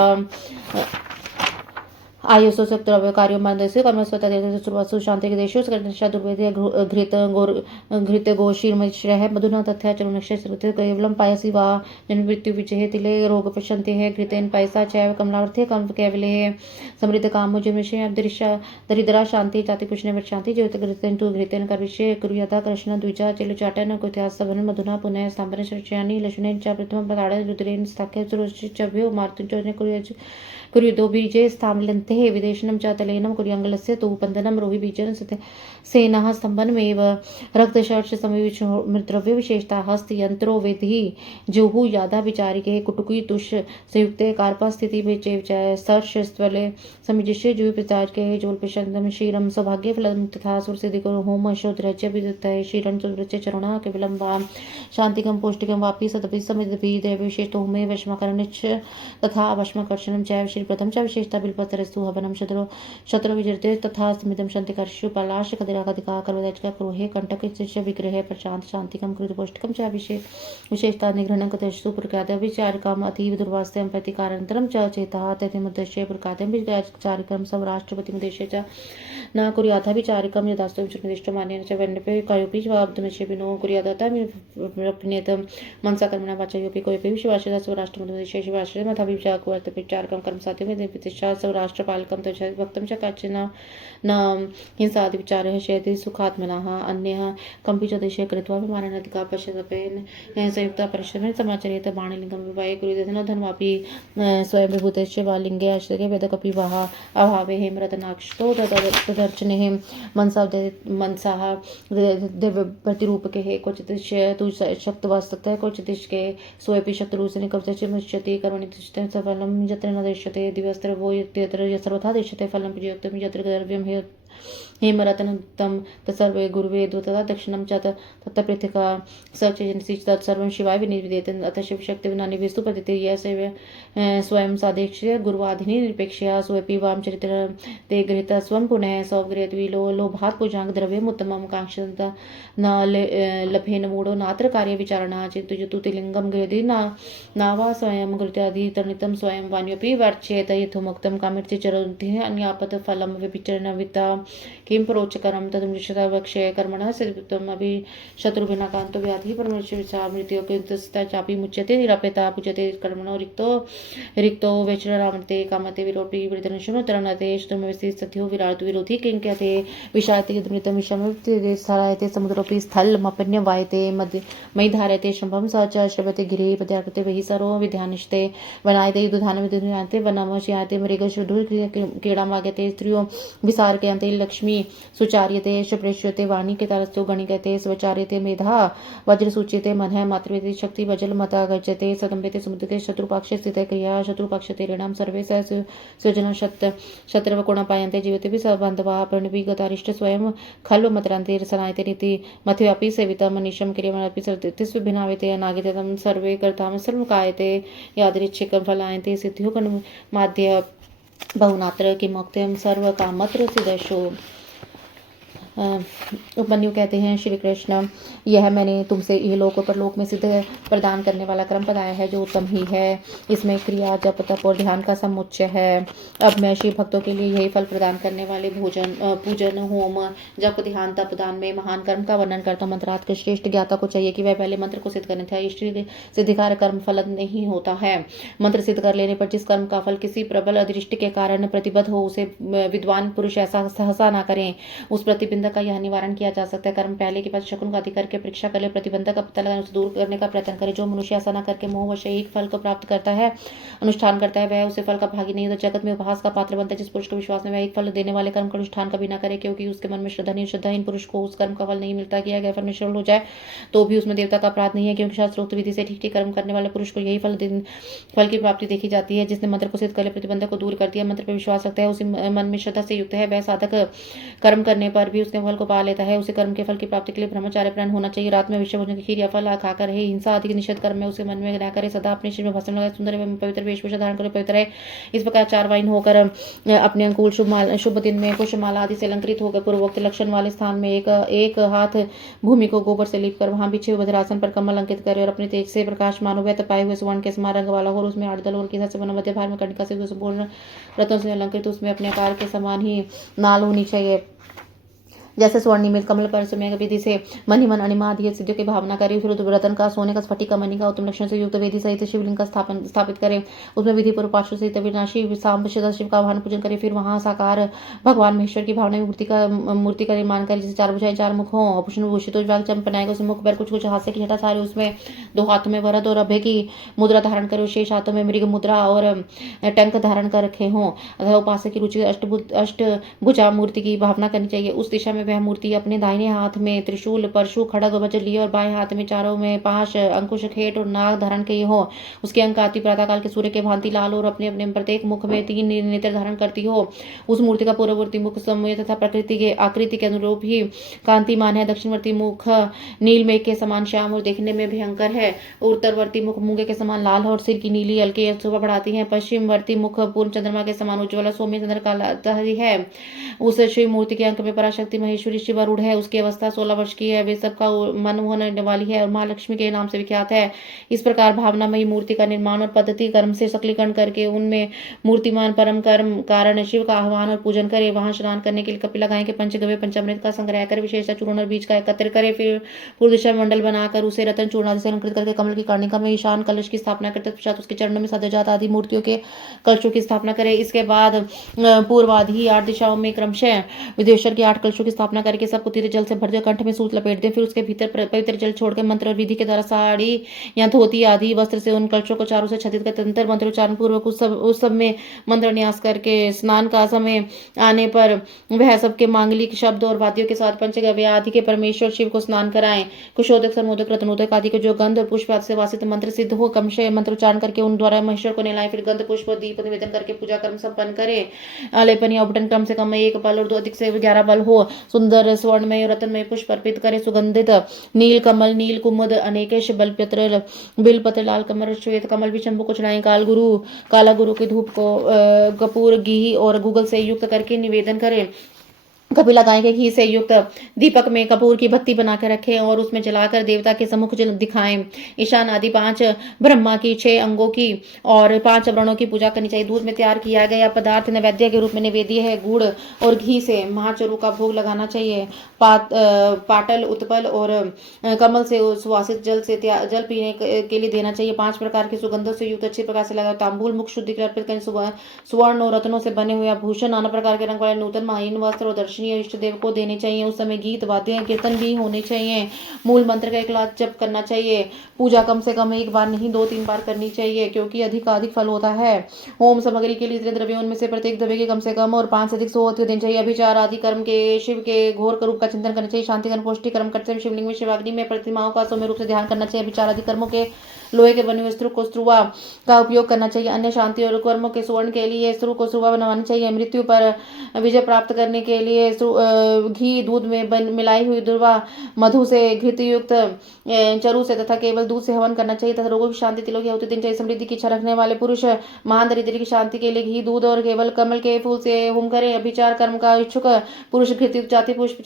आयुषो सक्तव्य कार्यो मानदस्य कर्मस्वतः सुवासु शांति के देशो सकर्णशा दुर्वेदे घृत गोशीर्मश्रह मधुना तथ्या चरुनक्षत्र केवलम पायसी वा जन्म मृत्यु विजय तिले रोग प्रशंति है घृतेन पैसा चैव कमलावर्थे कम कैवले है समृद्ध कामो जिमशे दरिद्रा शांति जाति पुष्ण शांति ज्योति घृतेन तु घृतेन कर विषय कुरुयता कृष्ण द्विजा चिल चाटन कुत्यास सवन मधुना पुनः स्थापन शर्चयानि लक्ष्मणेन च प्रथम पदाड़ रुद्रेन स्थाख्य सुरक्षित चभ्यो मार्तुंचोने कुरुयज कुर्युदो बीजे स्थामलन्ते विदेशनं च तलेनं कुर्यङ्गलस्य तु बन्धनं रोहि बीजन सेनाः स्तम्भनमेव रक्तशर्ष समिद्रव्य विशेषता हस्त यंत्रो विधि जुहु यादा विचारिके कुटुकी तुष संयुक्ते कार्पा स्थिति सर्ष स्थले समिजिष्य जुहु पिताज के जोल पिशंदम क्षीरम सौभाग्य फलम तथा सुर सिद्धि को होम शोधरज्य विदुतय क्षीरं सुवृच्य चरणा के विलंबा शांतिकम पौष्टिकम वापि सदपि समिद्धि देव विशेष होमे वशमकरणिच तथा वशमकर्षणम च श्री प्रथम च विशेषता बिल्पतरस्तु हवनम शत्रु विजृते तथा स्मितम शांतिकर्षु पलाश कदिका कर्वदच का क्रोहे कंटक शिष्य विग्रह प्रशांत शांतिकम कृत पौष्टिकम च विशेषता निग्रहणं कतस्तु प्रकादय विचारकम अतीव दुर्वास्यम प्रतिकारांतरम च चेता तथेमुद्देश्य प्रकादय विचारकम सब राष्ट्रपति उद्देश्य च न कुर्याथा विचारकम यदास्तु निर्दिष्ट मान्येन च वन्यपे कायोपि वाब्दमस्य विनो कुर्यादता अपनेतम मनसा कर्मणा वाचयोपि कोयोपि विश्वासदा स्वराष्ट्रमुद्देश्य शिवाश्रय मथा विचारक विचारकम कर्म साध्य में प्रतिष्ठा स्वराष्ट्रपालकम तथा वक्तम च काचन न हिंसादि विचारः शेति सुखात्मनः अन्यः कम्पि च देशे कृत्वा विमाननदिका पश्यतपेन संयुक्ता परिश्रमेण समाचरेत बाणलिङ्गं विवाहे कुरुदेन धर्मापि स्वयं विभूतस्य वा लिङ्गे आश्रये वेदकपि वाह अभावे हेमरतनाक्षतो तदर्चने मनसाः दिव्य प्रतिरूपके क्वचित् तु शक्तवास्तवतः क्वचित् के सोऽपि शक्तिरूपिणी कवचस्य मुच्यते कर्मणि तिष्ठति फलं यत्र न दृश्यते दिव्यस्त्र वो यत्र सर्वथा दृश्यते फलं प्रयुक्तं यत्र द्रव्यं हेमरत्नयुक्तं तत्सर्वे गुरुवे तथा दक्षिणं च तत्तपृथिका स च तत्सर्वं शिवाय विनिवेदेत अतः शिवशक्तिविनानि विस्तु पतिते यः स्वयं साधेक्ष्य गुरुवाधिनी निरपेक्षया सोऽपि वामचरित्र ते गृहीतः स्वं पुनः सौगृहीत लोभात् पूजां द्रव्यमुत्तमं काङ्क्षन्त न लभेन मूढो नात्र कार्यविचारणः चिन्तयतु तिलिङ्गं गृहति नावा स्वयं गुरुत्याधितरणितं स्वयं वाण्यपि वर्चेत यथोमुक्तं कामिर्ति चरन्ति अन्यापत फलं विचरणविता किं प्रोचकरं तदुष्यता वक्षय कर्मणः सिद्धित्वम् अभि शत्रुभिना कान्तो व्याधिः परमेश्वरचा मृत्युः चापि मुच्यते निरापेता पूज्यते कर्मणो रिक्तो वेचरामते कामते विरोपी वृद्धनशुनो तरणते शत्रुमवसि सत्यो विराट विरोधी किंक्यते विशायते मृतं विषमते स्थायते समुद्रोपि स्थलमपन्य वायते मयि धारयते शम्भं स च श्रवते गिरे पद्याकृते वहि सर्वो विध्यानिष्टे वनायते युद्धधानं विदुन्याते वनम श्यायते मृगशुडुर क्रीडामागते स्त्रियो विसारकयन्ते लक्ष्मी सुचार्यते शुप्रेष्यते वाणी के तारस्तु गणिकते स्वचार्यते मेधा वज्रसूच्यते मनः मातृवेते शक्ति वजल मता गच्छते सदम्बेते समुद्रते शत्रुपक्षे स्थिते क्रिया शत्रुपक्षते ऋणां सर्वे सृजन शत्रवकोणापायन्ते जीवते भी सबन्धवा प्रणवी गतारिष्ट स्वयं खल्व मतरान्ते सनायते नीति मथ्यापि सेविता मनीषं क्रियमपि सर्वभिनावेते अनागितं सर्वे कर्तां सर्वकायते यादृच्छिकं फलायन्ते सिद्ध्यो कर्माद्य बहुनात्र किमोक्तम सर्वकामत्र सिद्धशो। उपमन्यु कहते हैं श्री कृष्ण यह मैंने तुमसे इहलोक और परलोक में सिद्ध प्रदान करने वाला क्रम बताया है जो उत्तम ही है। इसमें क्रिया जप तप और ध्यान का समुच्चय है। अब मैं शिव भक्तों के लिए यही फल प्रदान करने वाले पूजन होम जप ध्यान तप दान में महान कर्म का वर्णन करता हूँ। मंत्रार्थ के श्रेष्ठ ज्ञाता को चाहिए कि वह पहले मंत्र को सिद्ध करने था। इष्ट सिद्धिकार कर्म फल नहीं होता है। मंत्र सिद्ध कर लेने पर जिस कर्म का फल किसी प्रबल अदृष्टि के कारण प्रतिबद्ध हो उसे विद्वान पुरुष ऐसा सहसा न करें। उस प्रतिबंध का यह निवारण किया जा सकता है। कर्म पहले के बाद शकुन का अधिकार के परीक्षा कर ले, प्रतिबंधक का पता लगाने उसे दूर करने का प्रयत्न करे। जो मनुष्य ऐसा न करके मोहवश एक फल को प्राप्त करता है अनुष्ठान करता है वह उसे फल का भागी नहीं होता। जगत में उपहास का पात्र बनता है जिस पुरुष के विश्वास में वह एक फल देने वाले कर्म का अनुष्ठान कभी न करे, क्योंकि उसके मन में श्रद्धा नहीं। श्रद्धाहीन पुरुष को उस कर्म का फल नहीं मिलता। किया गया फल में श्रवण हो जाए तो भी उसमें देवता का अपराध नहीं है, क्योंकि शास्त्रोक्त विधि से ठीक ठीक कर्म करने वाले पुरुष को यही फल की प्राप्ति देखी जाती है। जिसने मंत्र को सिद्ध कर ले, प्रतिबंधक को दूर कर दिया, मंत्र पर विश्वास रखता है, उसी मन में श्रद्धा से युक्त है, वह साधक कर्म करने पर भी उसके फल को पा लेता है। उसे कर्म के फल की प्राप्ति के लिए ब्रह्मचार्य प्रण होना चाहिए। रात में विषय भोजन की खीर या फल खाकर रहे। हिंसा आदि निषेध कर्म में उसे मन में न करे। सदा अपने शरीर में भस्म लगाए, सुंदर एवं पवित्र वेशभूषा धारण करे, पवित्र रहे। इस प्रकार चारवाइन होकर अपने अनुकूल शुभ दिन में पुष्पमाला आदि से अलंकृत होकर पूर्वोक्त लक्षण वाले स्थान में एक हाथ भूमि को गोबर से लीप कर वहां बिछे हुए भद्रासन पर कमल अंकित करे और अपने तेज से प्रकाशमान हुए तपाए हुए सुवर्ण के समान रंग वाला हो और उसमें 8 दल और के से बना मध्य भाग में कणिका से संपूर्ण रत्नों से अलंकृत उसमें अपने आकार के समान ही नाल होनी चाहिए। जैसे स्वर्ण निमित कमल पर सुमेघ विधि से मन ही मन अणिमा आदि सिद्धियों की भावना करे। फिर रतन का, सोने का, स्फटिक का, मणि का उत्तम लक्षण से युक्त वेदी सहित शिवलिंग का स्थापित करे। उसमें विधि पूर्व पार्श्व सहित विनाशी सांब शिव का आह्वान पूजन करे। फिर वहां साकार भगवान महेश्वर की भावना में मूर्ति का निर्माण करे, जिसे चार भुजाएं, चार मुख हों, आभूषण भूषित बनाएगा। उस मुख पर कुछ कुछ हास्य की छटा सारे, उसमें दो हाथों में वरद और अभय की मुद्रा धारण करे, शेष हाथों में मृग मुद्रा और टंक धारण कर रखे हों। अतः उपासक की रुचि अष्टभुजा मूर्ति की भावना करनी चाहिए। उस दिशा में वह मूर्ति अपने दाहिने हाथ में त्रिशूल, परशु, खड़ग, वज्र लिए और बाएं हाथ में चारों में पाश, अंकुश, खेट और नाग धारण किए हो। उसकी अंक आती प्रातःकाल के सूर्य के भांति लाल और अपने अपने प्रत्येक मुख में 3 नेत्र धारण करती हो। उस मूर्ति का पूर्ववर्ती मुख समय तथा प्रकृति के आकृति के अनुरूप ही कांतिमान है। दक्षिणवर्ती मुख नील मेघ के समान श्याम और देखने में भयंकर है। उत्तरवर्ती मुख मूंगे के समान लाल है और सिर की नीली हल्की शोभा बढ़ाती है। पश्चिमवर्ती मुख पूर्ण चंद्रमा के समान उज्ज्वल सौम्य चंद्र का है। उस शिव मूर्ति के अंक में पराशक्ति महेश्वरी शिव आरूढ़ है। उसकी अवस्था 16 वर्ष की है। वे सबका मन मोहन वाली है और माँ लक्ष्मी के नाम से विख्यात है। इस प्रकार भावनामयी मूर्ति का निर्माण और पद्धति कर्म से सकलीकरण करके उनमें मूर्तिमान परम कर्म कारण शिव का आह्वान और पूजन करे। वहां स्नान करने के लिए कपिला गाय के पंचगव्य पंचामृत का संग्रह कर विशेषता चूर्ण और बीज का एकत्र करे। फिर पूर्व दिशा मंडल बनाकर उसे रतन चूर्ण आदि से अलंकृत करके कमल की कर्णिका में ईशान कलश की स्थापना करते पश्चात उसके चरणों में सदजात आदि मूर्तियों के कलशों की स्थापना करे। इसके बाद पूर्वाधि 8 दिशाओं में क्रमशः विदेश्वर के 8 कलशों की स्थापना करके सबको तीर्थ जल से भर दे, कंठ में सूत लपेट दे। फिर उसके भीतर पवित्र जल छोड़कर मंत्र और विधि के द्वारा साड़ी या धोती आदि वस्त्र से उन कलशों को चारों से छदित कर तंत्र मंत्रोच्चारण पूर्वक उस सब में मंत्र न्यास करके स्नान का समय आने पर वह सबके मांगलिक शब्द और वाद्यों के साथ पंचगव्य आदि के परमेश्वर शिव को स्नान कराएं। कुशोदक, सर्मोदक, रत्नोदक आदि के जो गंध और पुष्प आदि से वासित मंत्र सिद्ध हो क्रमशः मंत्रोच्चारण करके उन द्वारा महेश्वर को नहलाएं। फिर गंध पुष्प और दीप निवेदन करके पूजा कर्म संपन्न करे। आलेपन या उपटन कम से कम 1 बल और 2 अधिक से 11 बल हो। सुंदर स्वर्णमय और रत्नमय पुष्प अर्पित करे। सुगंधित नील कमल, नील कुमुद, अनेकेश बलपत्र, बिलपत्र, लाल कमल, श्वेत कमल भी शंभु को चढ़ाएं। काला गुरु के धूप को कपूर, घी और गूगल से युक्त करके निवेदन करें। कपिला गाय के घी से युक्त दीपक में कपूर की बत्ती बनाकर रखें और उसमें जलाकर देवता के सम्मुख दिखाएं। ईशान आदि 5 ब्रह्मा की, 6 अंगों की और 5 वर्णों की पूजा करनी चाहिए। दूध में तैयार किया गया पदार्थ नैवेद्य के रूप में निवेद्य है। गुड़ और घी से महाचरु का भोग लगाना चाहिए। पाटल, उत्पल और कमल से सुवासित जल पीने के लिए देना चाहिए। 5 प्रकार के सुगंधों से युक्त अच्छे प्रकार से लगा तांबूल मुख शुद्धि के अर्पित करें। स्वर्ण और रत्नों से बने हुए आभूषण, नाना प्रकार के रंग वाले नूतन महीन वस्त्र और दर्शनीय इष्ट देव को देने चाहिए। उस समय गीत, वाद्य, कीर्तन भी होने चाहिए। मूल मंत्र का 1 लाख जप करना चाहिए। पूजा कम से कम 1 बार नहीं 2-3 बार करनी चाहिए, क्योंकि अधिक फल होता है। होम सामग्री के लिए इतने द्रव्य, उनमें से प्रत्येक द्रव्य के कम से कम और 5 से अधिक 100 देने चाहिए। अभिचार आदि कर्म के शिव के घोर रूप का चिंतन करना चाहिए। शांति कर्म, पौष्टिक कर्म करते समय शिवलिंग में, शिवाग्नि में प्रतिमाओं का सौम्य रूप से ध्यान करना चाहिए। अभिचार आदि कर्मों के लोहे के बने हुए स्त्रु को स्त्रुवा का उपयोग करना चाहिए। अन्य शांति और कर्मों के स्वर्ण के लिए स्त्रु को स्त्रुवा बनवानी चाहिए। मृत्यु पर विजय प्राप्त करने के लिए घी, दूध में मिलाई हुई दुर्वा, मधु से घृत युक्त चरु से तथा केवल दूध से हवन करना चाहिए। तथा रोगों की शांति, तिलों की आहुति देनी चाहिए। समृद्धि की इच्छा रखने वाले पुरुष महान दरिद्र की शांति के लिए घी, दूध और केवल कमल के फूल से होम करें। अभिचार कर्म का इच्छुक पुरुष घृत युक्त जाति पुष्प,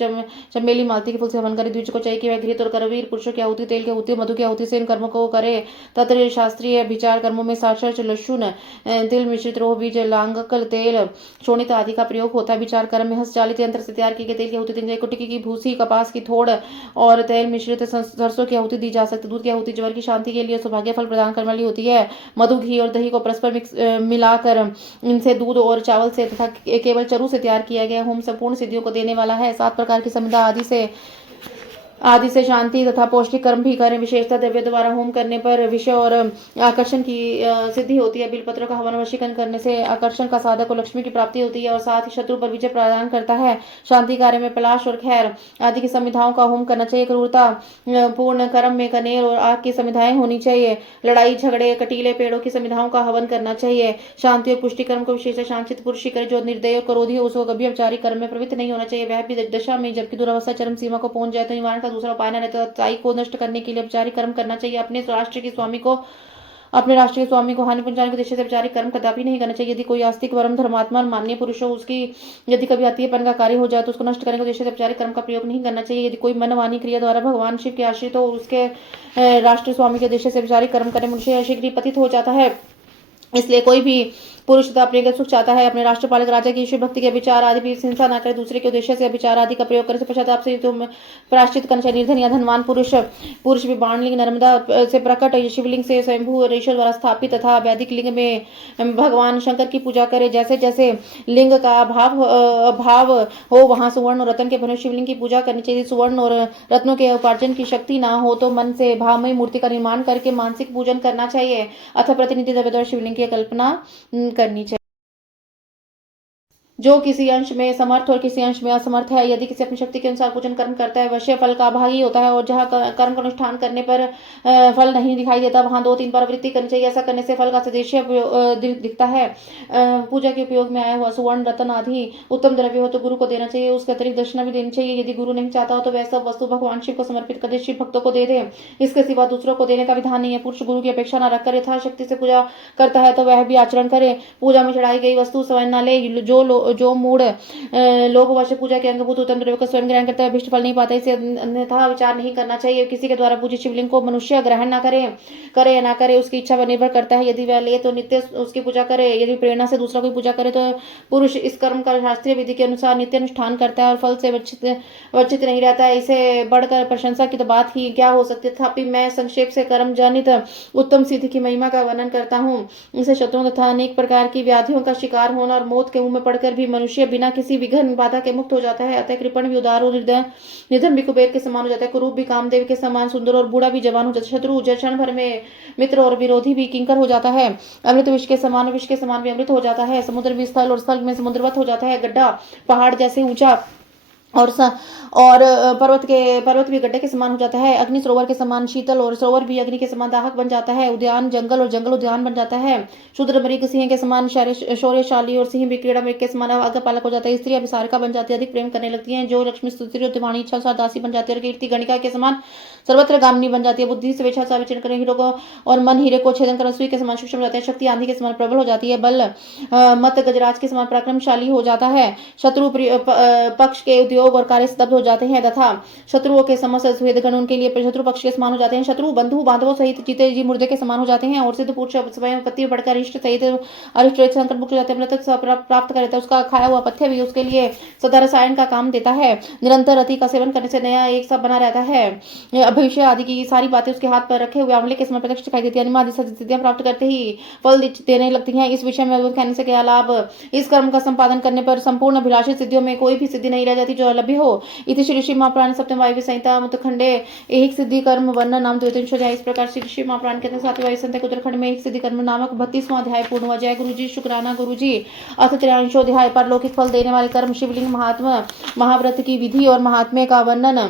चमेली, मालती के फूल से हवन करे। द्विज को चाहिए कि वह घृत और करवीर पुरुषों की आहुति, तेल की आहुति, मधु की आहुति से इन कर्मों को करे। तत्र शास्त्रीय विचार कर्मों में साक्षर लहसुन, तिल मिश्रित रोह बीज, लांगकल तेल, शोणित आदि का प्रयोग होता है। विचार कर्म में हस्तचालित यंत्र से तैयार किए गए तेल की आहुति दी जाए। कुटकी की भूसी, कपास की थोड़ और तेल मिश्रित सरसों की आहुति दी जा सकती है। दूध की आहुति जीवन की शांति के लिए सौभाग्य फल प्रदान करने वाली होती है। मधु, घी और दही को परस्पर मिलाकर इनसे दूध और चावल से तथा केवल चरु से तैयार किया गया होम संपूर्ण सिद्धियों को देने वाला है। 7 प्रकार की समिधा आदि से शांति तथा पौष्टिक कर्म भी करें। विशेषता द्रव्य द्वारा होम करने पर विषय और आकर्षण की सिद्धि होती है। बिलपत्रों का हवन वशीकरण करने से आकर्षण का साधक को लक्ष्मी की प्राप्ति होती है और साथ ही शत्रु पर विजय प्रदान करता है। शांति कार्य में पलाश और खैर आदि की समिधाओं का होम करना चाहिए। क्रूरता पूर्ण कर्म में कनेर और आग की समिधाएं होनी चाहिए। लड़ाई झगड़े, कटीले पेड़ों की समिधाओं का हवन करना चाहिए। शांति और पुष्टि कर्म को विशेष शांतित पुरुष ही करे। जो निर्दय और क्रोधी हो उसको कभी औपचारिक कर्म में प्रवृत्त नहीं होना चाहिए। वह भी दशा में जबकि दुरावस्था चरम सीमा को पहुंच जाए तो निवारण का दूसरा उपाय न रहता। अच्छाई को नष्ट करने के लिए औपचारिक कर्म करना चाहिए। अपने राष्ट्र के स्वामी को हानि पहुंचाने के उद्देश्य से औपचारिक कर्म कदापि नहीं करना चाहिए। यदि कोई आस्तिक परम धर्मात्मा और माननीय पुरुष हो, उसकी यदि कभी अतिपन का कार्य हो जाए तो उसको नष्ट करने के उद्देश्य से औपचारिक कर्म का प्रयोग नहीं करना चाहिए। यदि कोई मनवानी क्रिया द्वारा भगवान शिव के आश्रित हो, उसके राष्ट्र स्वामी के उद्देश्य से औपचारिक कर्म करने मनुष्य शीघ्र ही पतित हो जाता है। इसलिए कोई भी पुरुष तथा अपने सुख चाहता है, अपने राष्ट्रपालक राजा की ईश्वर भक्ति के विचार आदि भी हिंसा न करे, दूसरे के उद्देश्य से विचार आदि का प्रयोग करे, पश्चाताप से तुम प्राश्चित करना चाहिए। निर्धन या धनवान पुरुष भी बाणलिंग नर्मदा से प्रकट शिवलिंग से स्वयंभू और ईश्वर द्वारा स्थापित तथा वैदिक लिंग में भगवान शंकर की पूजा करे। जैसे जैसे लिंग का भाव हो वहां सुवर्ण और रत्न के बने शिवलिंग की पूजा करनी चाहिए। सुवर्ण और रत्नों के उपार्जन की शक्ति ना हो तो मन से भावमयी मूर्ति का निर्माण करके मानसिक पूजन करना चाहिए अथवा प्रतिनिधि द्रव्य द्वारा शिवलिंग की कल्पना करनी चाहिए। जो किसी अंश में समर्थ और किसी अंश में असमर्थ है, यदि किसी अपनी शक्ति के अनुसार पूजन कर्म करता है, वश्य फल का भागी होता है। और जहाँ कर्म का अनुष्ठान करने पर फल नहीं दिखाई देता, वहां 2-3 बार वृत्ति करनी चाहिए। ऐसा करने से फल का सदृश्य दिखता है। पूजा के उपयोग में आया हुआ सुवर्ण रत्न आदि उत्तम द्रव्य हो तो गुरु को देना चाहिए। उसके अतिरिक्त दक्षिणा भी देनी चाहिए। यदि गुरु नहीं चाहता हो तो वह सब वस्तु भगवान शिव को समर्पित कर दे, शिव भक्तों को दे दे। इसके सिवा दूसरों को देने का विधान नहीं है। पुरुष गुरु की अपेक्षा न रखकर यथाशक्ति से पूजा करता है तो वह भी आचरण करे। पूजा में चढ़ाई गई वस्तु स्वयं न ले। जो मूड लोभवश पूजा के अंगभूत उत्तम द्रव्य को स्वयं ग्रहण करता है, अभिष्ट फल नहीं पाता। इसे अन्यथा विचार नहीं करना चाहिए। किसी के द्वारा पूजित शिवलिंग को मनुष्य ग्रहण ना करे या ना करे, उसकी इच्छा पर निर्भर करता है। यदि वह ले तो नित्य उसकी पूजा करे, यदि प्रेरणा से दूसरा कोई पूजा करे तो पुरुष इस कर्म का शास्त्रीय विधि के अनुसार नित्य अनुष्ठान करता है और फल से वंचित नहीं रहता है। इसे बढ़कर प्रशंसा की तो बात ही क्या हो सकती है। तथापि मैं संक्षेप से कर्म जनित उत्तम सिद्धि की महिमा का वर्णन करता हूँ। इसे शत्रुओं तथा अनेक प्रकार की व्याधियों का शिकार होना और मौत के मुंह में पड़कर भी मनुष्य बिना किसी विघ्न बाधा के मुक्त हो जाता है। अतः कृपण भी उदार और निधन भी कुबेर के समान हो जाता है। कुरूप भी कामदेव के समान सुंदर और बूढ़ा भी जवान हो जाता है। शत्रु क्षण भर में मित्र और विरोधी भी किंकर हो जाता है। अमृत विष के समान विष के समान भी अमृत हो जाता है। समुद्र भी स्थल और स्थल में समुद्रवत हो जाता है। गड्ढा पहाड़ जैसे ऊंचा और पर्वत भी गड्ढे के समान हो जाता है। अग्नि सरोवर के समान शीतल और सरोवर भी अग्नि के समान दाहक बन जाता है। उद्यान जंगल और जंगल उद्यान बन जाता है। शूद्र मृग सिंह के समान शौर्यशाली और सिंह भी क्रीड़ा मृग के समान आज्ञापालक हो जाता है। स्त्री अभिसारिका बन जाती है, अधिक प्रेम करने लगती हैं। जो लक्ष्मी स्तुति और दिवाणी इच्छा अनुसार दासी बन जाती है और कीर्ति गणिका के समान सर्वत्र गामिनी बन जाती है। बुद्धि से स्वेच्छा से विचरण कर हीरो को और मन हीरे को छेदन कर सुई के समान सूक्ष्म हो जाता है। शक्ति आंधी के समान प्रबल हो जाती है। बल मत गजराज के समान पराक्रमशाली हो जाता है। शत्रु पक्ष के उद्योग और कार्य स्तब्ध हो जाते हैं तथा शत्रुओं के समस्त स्वेद गण उनके लिए शत्रु पक्ष के समान हो जाते हैं। शत्रु बंधु बांधवों सहित जीते जी मुर्दे के समान हो जाते हैं। और सिद्ध पुरुष स्वयं पति में बढ़कर अरिष्ट सहित अरिष्ट संकट मुक्त हो जाते हैं। मृतक प्राप्त कर लेता है। उसका खाया हुआ पथ्य भी उसके लिए सदा रसायन का काम देता है। निरंतर अति का सेवन करने से नया एक सब बना रहता है। भविष्य आदि की सारी बातें उसके हाथ पर रखे हुए आंवले के समान प्रत्यक्ष दिखाई देती है। आदि सिद्धियां प्राप्त करते ही फल देने लगती हैं। इस विषय में कहने से क्या लाभ। इस कर्म का संपादन करने पर संपूर्ण अभिलाषित सिद्धियों में कोई भी सिद्धि नहीं रह जाती जो अलभ्य हो। इति श्री ऋषि महापुराण सप्तम वायव्य संहिता उत्तरखंडे एक सिद्धि कर्म वर्णन नाम 32 इस प्रकार श्री ऋषि महापुराण के सातवें वायव्य संहिता उत्तरखंड में एक सिद्धि कर्म नामक 32वां अध्याय पूर्ण हुआ। जय गुरु जी, शुक्राना गुरु जी। अथ 43वां अध्याय पर लौकिक फल देने वाले कर्म शिवलिंग महात्मा महाव्रत की विधि और महात्म्य का वर्णन।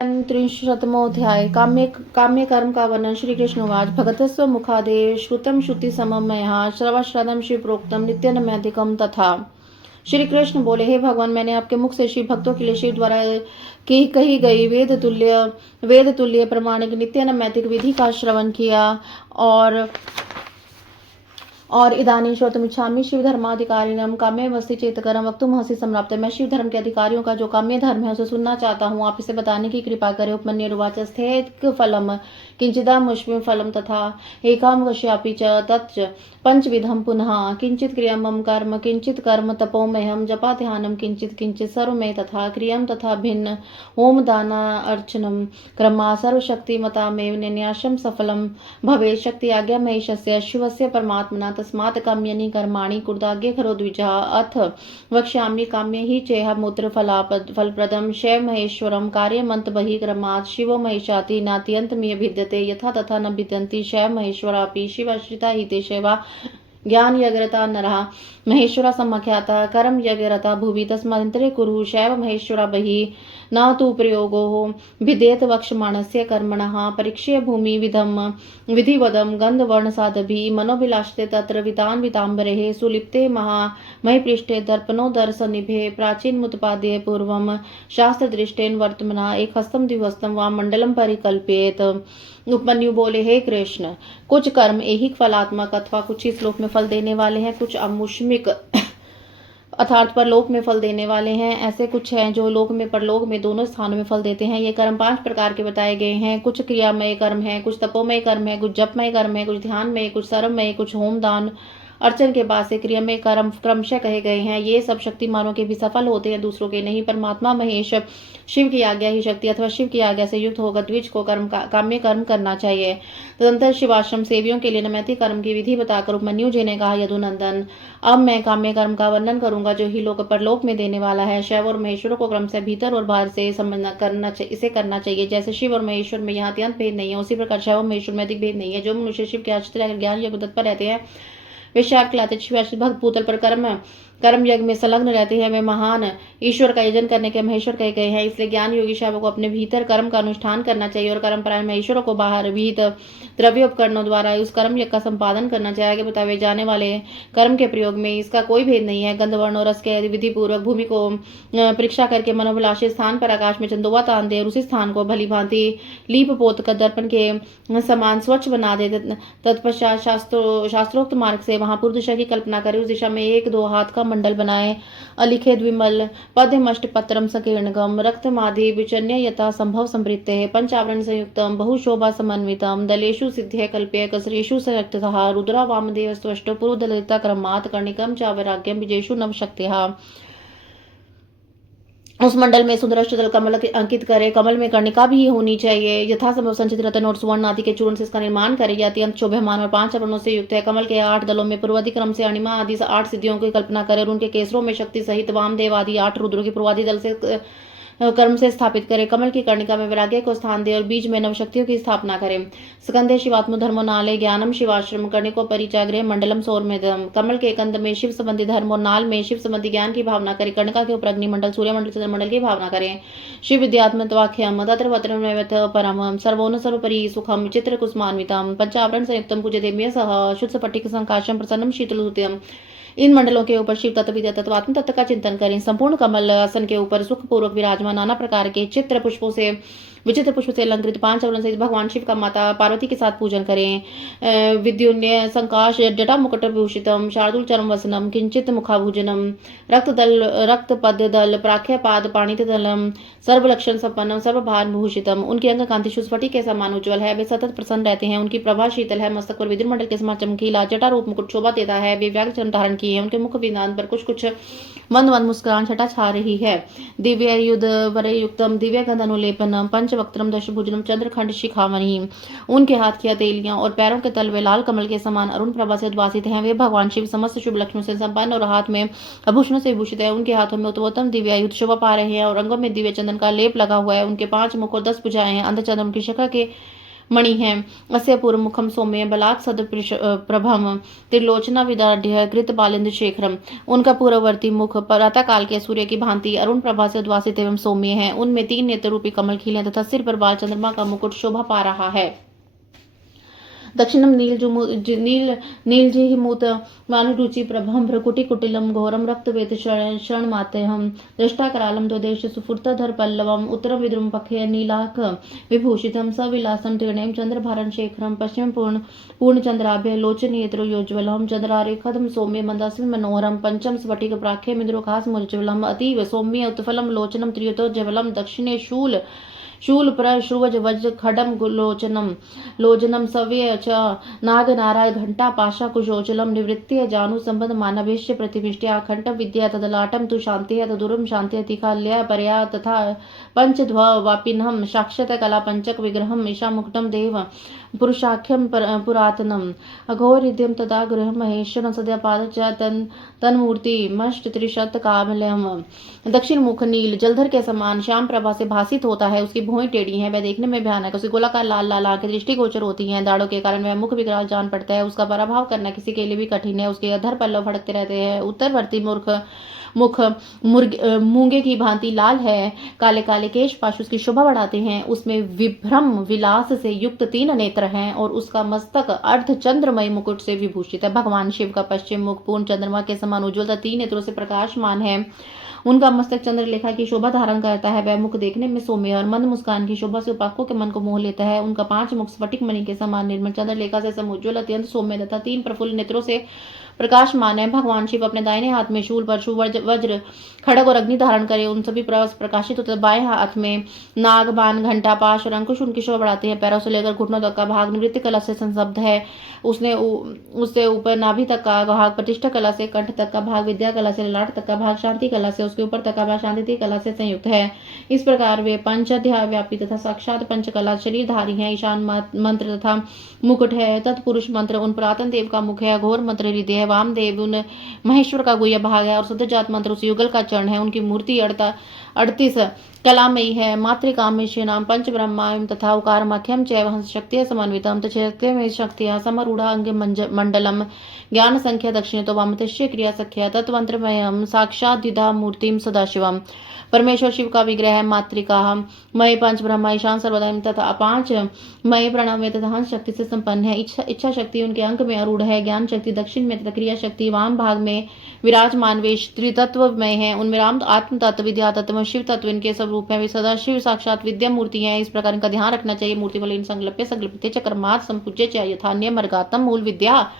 33वां काम्य कर्म का वर्णन। श्री कृष्ण उवाच भगतस्व मुखादेव श्रुतम श्रुति समम मया श्रवश्रदम शिव प्रोक्तम नित्यनमैधिकम तथा। श्री कृष्ण बोले, हे भगवान, मैंने आपके मुख से शिव भक्तों के लिए शिव द्वारा की कही गई वेद तुल्य प्रमाणिक नित्य नैतिक विधि का श्रवण किया और इदानीं श्रोतुमिच्छामि शिव धर्माधिकारिणम काम्य वस्ति चेतकरम वक्तुमहसि सम्राप्त। मैं शिव धर्म के अधिकारियों का जो काम्य धर्म है उसे सुनना चाहता हूँ, आप इसे बताने की कृपा करें। उपमन्युर्वाच स्थैतिक फलम किंचिदामुष्मिं फलम तथा एकाम वश्यापि च तच्च पंचविधम पुनः किंचित क्रियम कर्म किंचित कर्म तपोमयम जपा ध्यानम किंचित किंचित सर्वमय तथा क्रियम तथा भिन्न ओम दाना अर्चनम क्रमा सर्वशक्तिमतामेव न्यासम सफलम भवे शक्ति आज्ञा महेशस्य शिवस्य परमात्मना तस्मात् काम्यानि कर्माणि कुर्दाज्ञे करो द्विजा। अथ वक्ष्यामि काम्य ही चेह मूत्र फलप्रदम शैव महेश्वरम कार्यमंत बहि क्रमात् शिवो महेशाति नात्यंतमिय भिद्यते यथा तथा न भिद्यन्ति शैव महेश्वरापि शिवाश्रिता हिते शैवा ज्ञान यज्ञरता नरः महेश्वरा सम्मख्याता कर्म यज्ञरता भुवि तस्मादंतरे कुरु शैव महेश्वरा बहि न तु प्रयोगो विदेत वक्षमाणस्य कर्मणः परीक्ष्य भूमि विधिवदम गंधवर्ण साधभि मनोभिलाषते तत्र वितान वितांबरे सुलिप्ते महीपृष्ठे दर्पणो दर्शनिभे प्राचीन मुत्पाद्य पूर्वम शास्त्र दृष्टेन वर्तमना एक हस्तम द्विहस्तम वा मंडलम परिकल्पेत। उपमन्यु बोले, हे कृष्ण, कुछ कर्म ऐहिक फलात्मक अथवा कुछ ही श्लोक में फल देने वाले हैं, कुछ अमुष्मिक अर्थात परलोक में फल देने वाले हैं। ऐसे कुछ हैं जो लोक में परलोक में दोनों स्थानों में फल देते हैं। ये कर्म 5 प्रकार के बताए गए हैं। कुछ क्रियामय कर्म है, कुछ तपोमय कर्म है, कुछ जपमय कर्म है, कुछ ध्यानमय, कुछ सर्वमय, कुछ होम दान अर्चन के बाद से क्रियामय कर्म क्रमशः कहे गए हैं। ये सब शक्तिमानों के भी सफल होते हैं, दूसरों के नहीं। परमात्मा महेश शिव की आज्ञा ही शक्ति अथवा शिव की आज्ञा से युक्त होकर द्विज को काम्य कर्म करना चाहिए। तदंतर शिवाश्रम सेवियों के लिए नैमित्तिक कर्म की विधि बताकर उपमन्यु जी ने कहा, यदुनंदन अब मैं काम्य कर्म का वर्णन करूंगा जो ही लोक परलोक में देने वाला है। शिव और महेश्वर को क्रम से भीतर और बाहर से इसे करना चाहिए। जैसे शिव और महेश्वर में यहाँ अत्यंत भेद नहीं है, उसी प्रकार शिव और महेश्वर में अधिक भेद नहीं है। जो मनुष्य शिव के आश्रित ज्ञान योग तत्पर रहते हैं, वे शाप खिलाते शिव भक्त भूतल पर कर्म यज्ञ में संलग्न रहते हैं, वे महान ईश्वर का यजन करने के महेश्वर कहे गए हैं। इसलिए ज्ञान योगी शिव को अपने भीतर कर्म का अनुष्ठान करना चाहिए और कर्म परायण महेश्वर को बाहर विहित द्रव्य उपकरणों द्वारा उस कर्म यज्ञ का संपादन करना चाहिए। आगे बताए जाने वाले कर्म के प्रयोग में इसका कोई भेद नहीं है। गंधवर्ण और रस के विधि पूर्वक भूमि को परीक्षा करके मनोभिलाषी स्थान पर आकाश में चंदोवा तान दे और उसी स्थान को भली भांति लीप पोत कर दर्पण के समान स्वच्छ बना दे। तत्पश्चात शास्त्रोक्त मार्ग से वहां पूर्व दिशा की कल्पना करे, उस दिशा में 1-2 हाथ का मंडल बनाए, अलिखे द्विमल पद्मष्ट पत्रम संकीर्णगम रक्तमाधि विचन्य यथा संभव संवृत्ते पंचावरण संयुक्तम बहुशोभा समन्वितम दलेषु सिद्धे कल्प्य कसरेषु सशक्तः रुद्रा वामदेव स्वष्टो पूर्वदलिता क्रमात् कर्णिकम च वैराग्यम विजेषु नवशक्तिः। उस मंडल में सुंदर कमल अंकित करे। कमल में कर्णिका भी होनी चाहिए। यथासंभव संचित रत्न और सुवर्ण आदि के चूर्ण से इसका निर्माण करे। यह अत्यंत शोभमान और 5 आभरणों से युक्त है। कमल के 8 दलों में पूर्वादि क्रम से अणिमा आदि 8 सिद्धियों की कल्पना करे और उनके केसरों में शक्ति सहित वामदेव आदि 8 रुद्रों की पूर्वादि दल से कर्म से स्थापित करे। कमल की कर्णिका में वैराग्य को स्थान दे और बीज में नवशक्तियों की स्थापना करे। स्कंदे शिवात्म धर्मो नाले ज्ञानम शिवाश्रम कर्णिको परिचाग्रह मंडलम सौरमेदम। कमल के कंद में शिव संबंधी धर्म और नाल में शिव संबंधी ज्ञान की भावना करे। कर्णिका के ऊपर अग्निमंडल सूर्यमंडल चंद्रमंडल की भावना करें। शिव विद्यात्मत्वाख्यम तत्र वत्र परम सर्वोन सर्वपरि सुखम चित्र कुसुमान्वितम पंचावरण संयुक्तम पूजदेम्य सह शुद्ध स्फटिक संकाशम प्रसन्नम शीतलुत्यम। इन मंडलों के ऊपर शिव तत्व विद्या तत्व आत्म तत्व का चिंतन करें। संपूर्ण कमल आसन के ऊपर सुखपूर्वक विराजमान नाना प्रकार के विचित्र पुष्प से अलंकृत 5 आभरण से भगवान शिव का माता पार्वती के साथ पूजन करें। विद्युन्य संकाश जटा मुकुट भूषितम शार्दूल चरम वसनम किंचित मुखाभूजनम रक्त पद दल प्राख्य पाद पाणित दलम सर्वलक्षण संपन्नम सर्वभार भूषितम। उनकी अंग कांति स्फटिक के समान उज्ज्वल है। वे सतत प्रसन्न रहते हैं। उनकी प्रभा शीतल है। मस्तक पर विद्युत मंडल के समान चमकीला जटा रूप मुकुट शोभा देता है। वे व्याघ्र चर्म धारण किए हैं। उनके मुख विदान पर कुछ मंद मुस्कान छटा छा रही है। दिव्य युद्ध वरे युक्तम दिव्य गंध अनुलेपनम पंचवक्त्रम दशभुजनम चंद्रखंड शिखामणि। उनके हाथ की हथेलियां और पैरों के तलवे लाल कमल के समान अरुण प्रभा से उद्वासित हैं। वे भगवान शिव समस्त शुभ लक्ष्मण से संपन्न और हाथ में आभूषणों से विभूषित है। उनके हाथों में उत्तमोत्तम दिव्य युद्ध शोभा पा रहे हैं और अंगों में दिव्य चंदन का लेप लगा हुआ है। उनके 5 मुख और 10 भुजाएं हैं। अंधचंद्रम की शिखा के मणि है। अस्य पूर्व मुखम सौम्य बलात् सद प्रभम त्रिलोचना विदाढ़ कृत बालिंद शेखरम। उनका पूर्ववर्ती मुख प्रातः काल के सूर्य की भांति अरुण प्रभा से उद्वासित एवं सौम्य है। उनमें 3 नेत्र रूपी कमल खिले तथा सिर पर बाल चंद्रमा का मुकुट शोभा पा रहा है। दक्षिणम नीलजिहिमूत मानुरुचि प्रभम भ्रकुटि कुटिलम घोरम रक्तवेत शरण मातेहम दृष्टा करालम द्वदेश सुफुर्तधर पल्लवम उत्तरम विद्रुम पखे नीलाक विभूषितम सविलासम त्रिणयम चंद्रभारण शेखरम पश्चिम पूर्ण चंद्राभ्य लोचनेत्रोज्ज्वलम चंद्रारेखदम सौम्य मंदास्मि मनोहरम पंचम स्फटिक प्राख्य मिद्रोखास मुज्ज्वलम अतीव सौम्य उत्फलम लोचनम त्रियुतोज्ज्वलम दक्षिणे शूल प्रश्रुवज वज्र खडम लोचनम सव्य च नाग नाराय घंटा पाशा कुशोचलम निवृत्ति जानु संबंध मानवेश्य प्रतिष्ठा खंड विद्या तदलाटम तु शांति तदुरम शांति तिखाल्य परया तथा पंचध्व वापिनम साक्षत कला पंचक विग्रहम ईशा मुकुटम देव पुरुषाख्यम पुरातनम अघोरिद्यम तदा गृह महेश्वरम सद्या पाद च तन्मूर्ति मष्ट त्रिशत कामलम। दक्षिण मुख नील जलधर के समान श्याम प्रभा से भासित होता है। उसकी भुएं टेढ़ी हैं, वह देखने में भयानक। उसकी गोलाकार लाल लाल आंखें दृष्टिगोचर होती हैं। दाढ़ों के कारण वह मुख विकराल जान पड़ता है। उसका पराभव करना किसी के लिए भी कठिन है। उसके अधर पल्लव भड़कते रहते हैं। उत्तरवर्ती मुख मूंगे की भांति लाल है। काले काले केश पाश उसकी शोभा बढ़ाते हैं। उसमें विभ्रम विलास से युक्त 3 नेत्र हैं और उसका मस्तक अर्ध चंद्रमय मुकुट से विभूषित है। भगवान शिव का पश्चिम मुख पूर्ण चंद्रमा के समान उज्ज्वल 3 नेत्रों से प्रकाशमान है। उनका मस्तक चंद्रलेखा की शोभा धारण करता है। वह मुख देखने में सौम्य और मंद मुस्कान की शोभा से उपासकों के मन को मोह लेता है। उनका 5 मुख स्फटिक मणि के समान निर्मल चंद्रलेखा से समुज्वल अत्यंत सौम्य तथा 3 प्रफुल्ल नेत्रों से प्रकाशमान है। भगवान शिव अपने दाहिने हाथ में शूल, परशु, वज्र, खड़ग और अग्नि धारण करे, उन सभी प्रकाशित होते। बाएं हाथ में नाग, बाण, घंटा, पाश और अंकुश उनकी शोभा बढ़ाते हैं। पैरों से लेकर घुटनों तक का भाग नृत्य कला से संबद्ध है। उससे ऊपर नाभि तक का भाग प्रतिष्ठा कला से, कंठ तक का भाग विद्या कला से, ललाट तक का भाग शांति कला से, उसके ऊपर तक का भाग शांति कला से संयुक्त है। इस प्रकार वे पंच अध्याय व्यापी तथा साक्षात पंचकला शरीरधारी हैं। ईशान मंत्र तथा मुकुट है। तत्पुरुष मंत्र उन पुरातन देव का मुख है। अघोर मंत्र हृदय है। वामदेव उन महेश्वर का गुह्य भाग है और शुद्धजात मंत्र उस युगल का चरण है। उनकी मूर्ति 38 कलामयी है। मातृकामेश्य नाम पंच ब्रह्मायम तथा उकार मध्यम चैव हंस शक्तिय समन्वितम तक्षते में शक्तिया समरूढ़ा अंग मंडलम ज्ञान संख्या दक्षिण तो वामतस्य क्रिया सख्या तत्वंत्रमयम साक्षात द्विधा मूर्तिम सदाशिवम। परमेश्वर शिव का विग्रह है। मातृका मय पंच ब्रह्मा ईशान सर्वदा तथा पांच मय प्रणव में तथा हंस शक्ति से संपन्न है। इच्छा शक्ति उनके अंक में आरूढ़ है। ज्ञान शक्ति दक्षिण में तथा क्रिया शक्ति वाम भाग में विराजमान। वे त्रितत्व में है। उनमें राम आत्म तत्व, विद्या तत्व, शिव तत्व इनके सब रूप है। वे सदा शिव साक्षात विद्या मूर्ति है। इस प्रकार इनका ध्यान रखना चाहिए। मूर्ति बलिन संकल्प्य संकल्पित चक्रमार्ग संपूज्य च यथान्य मर्गातम मूल विद्या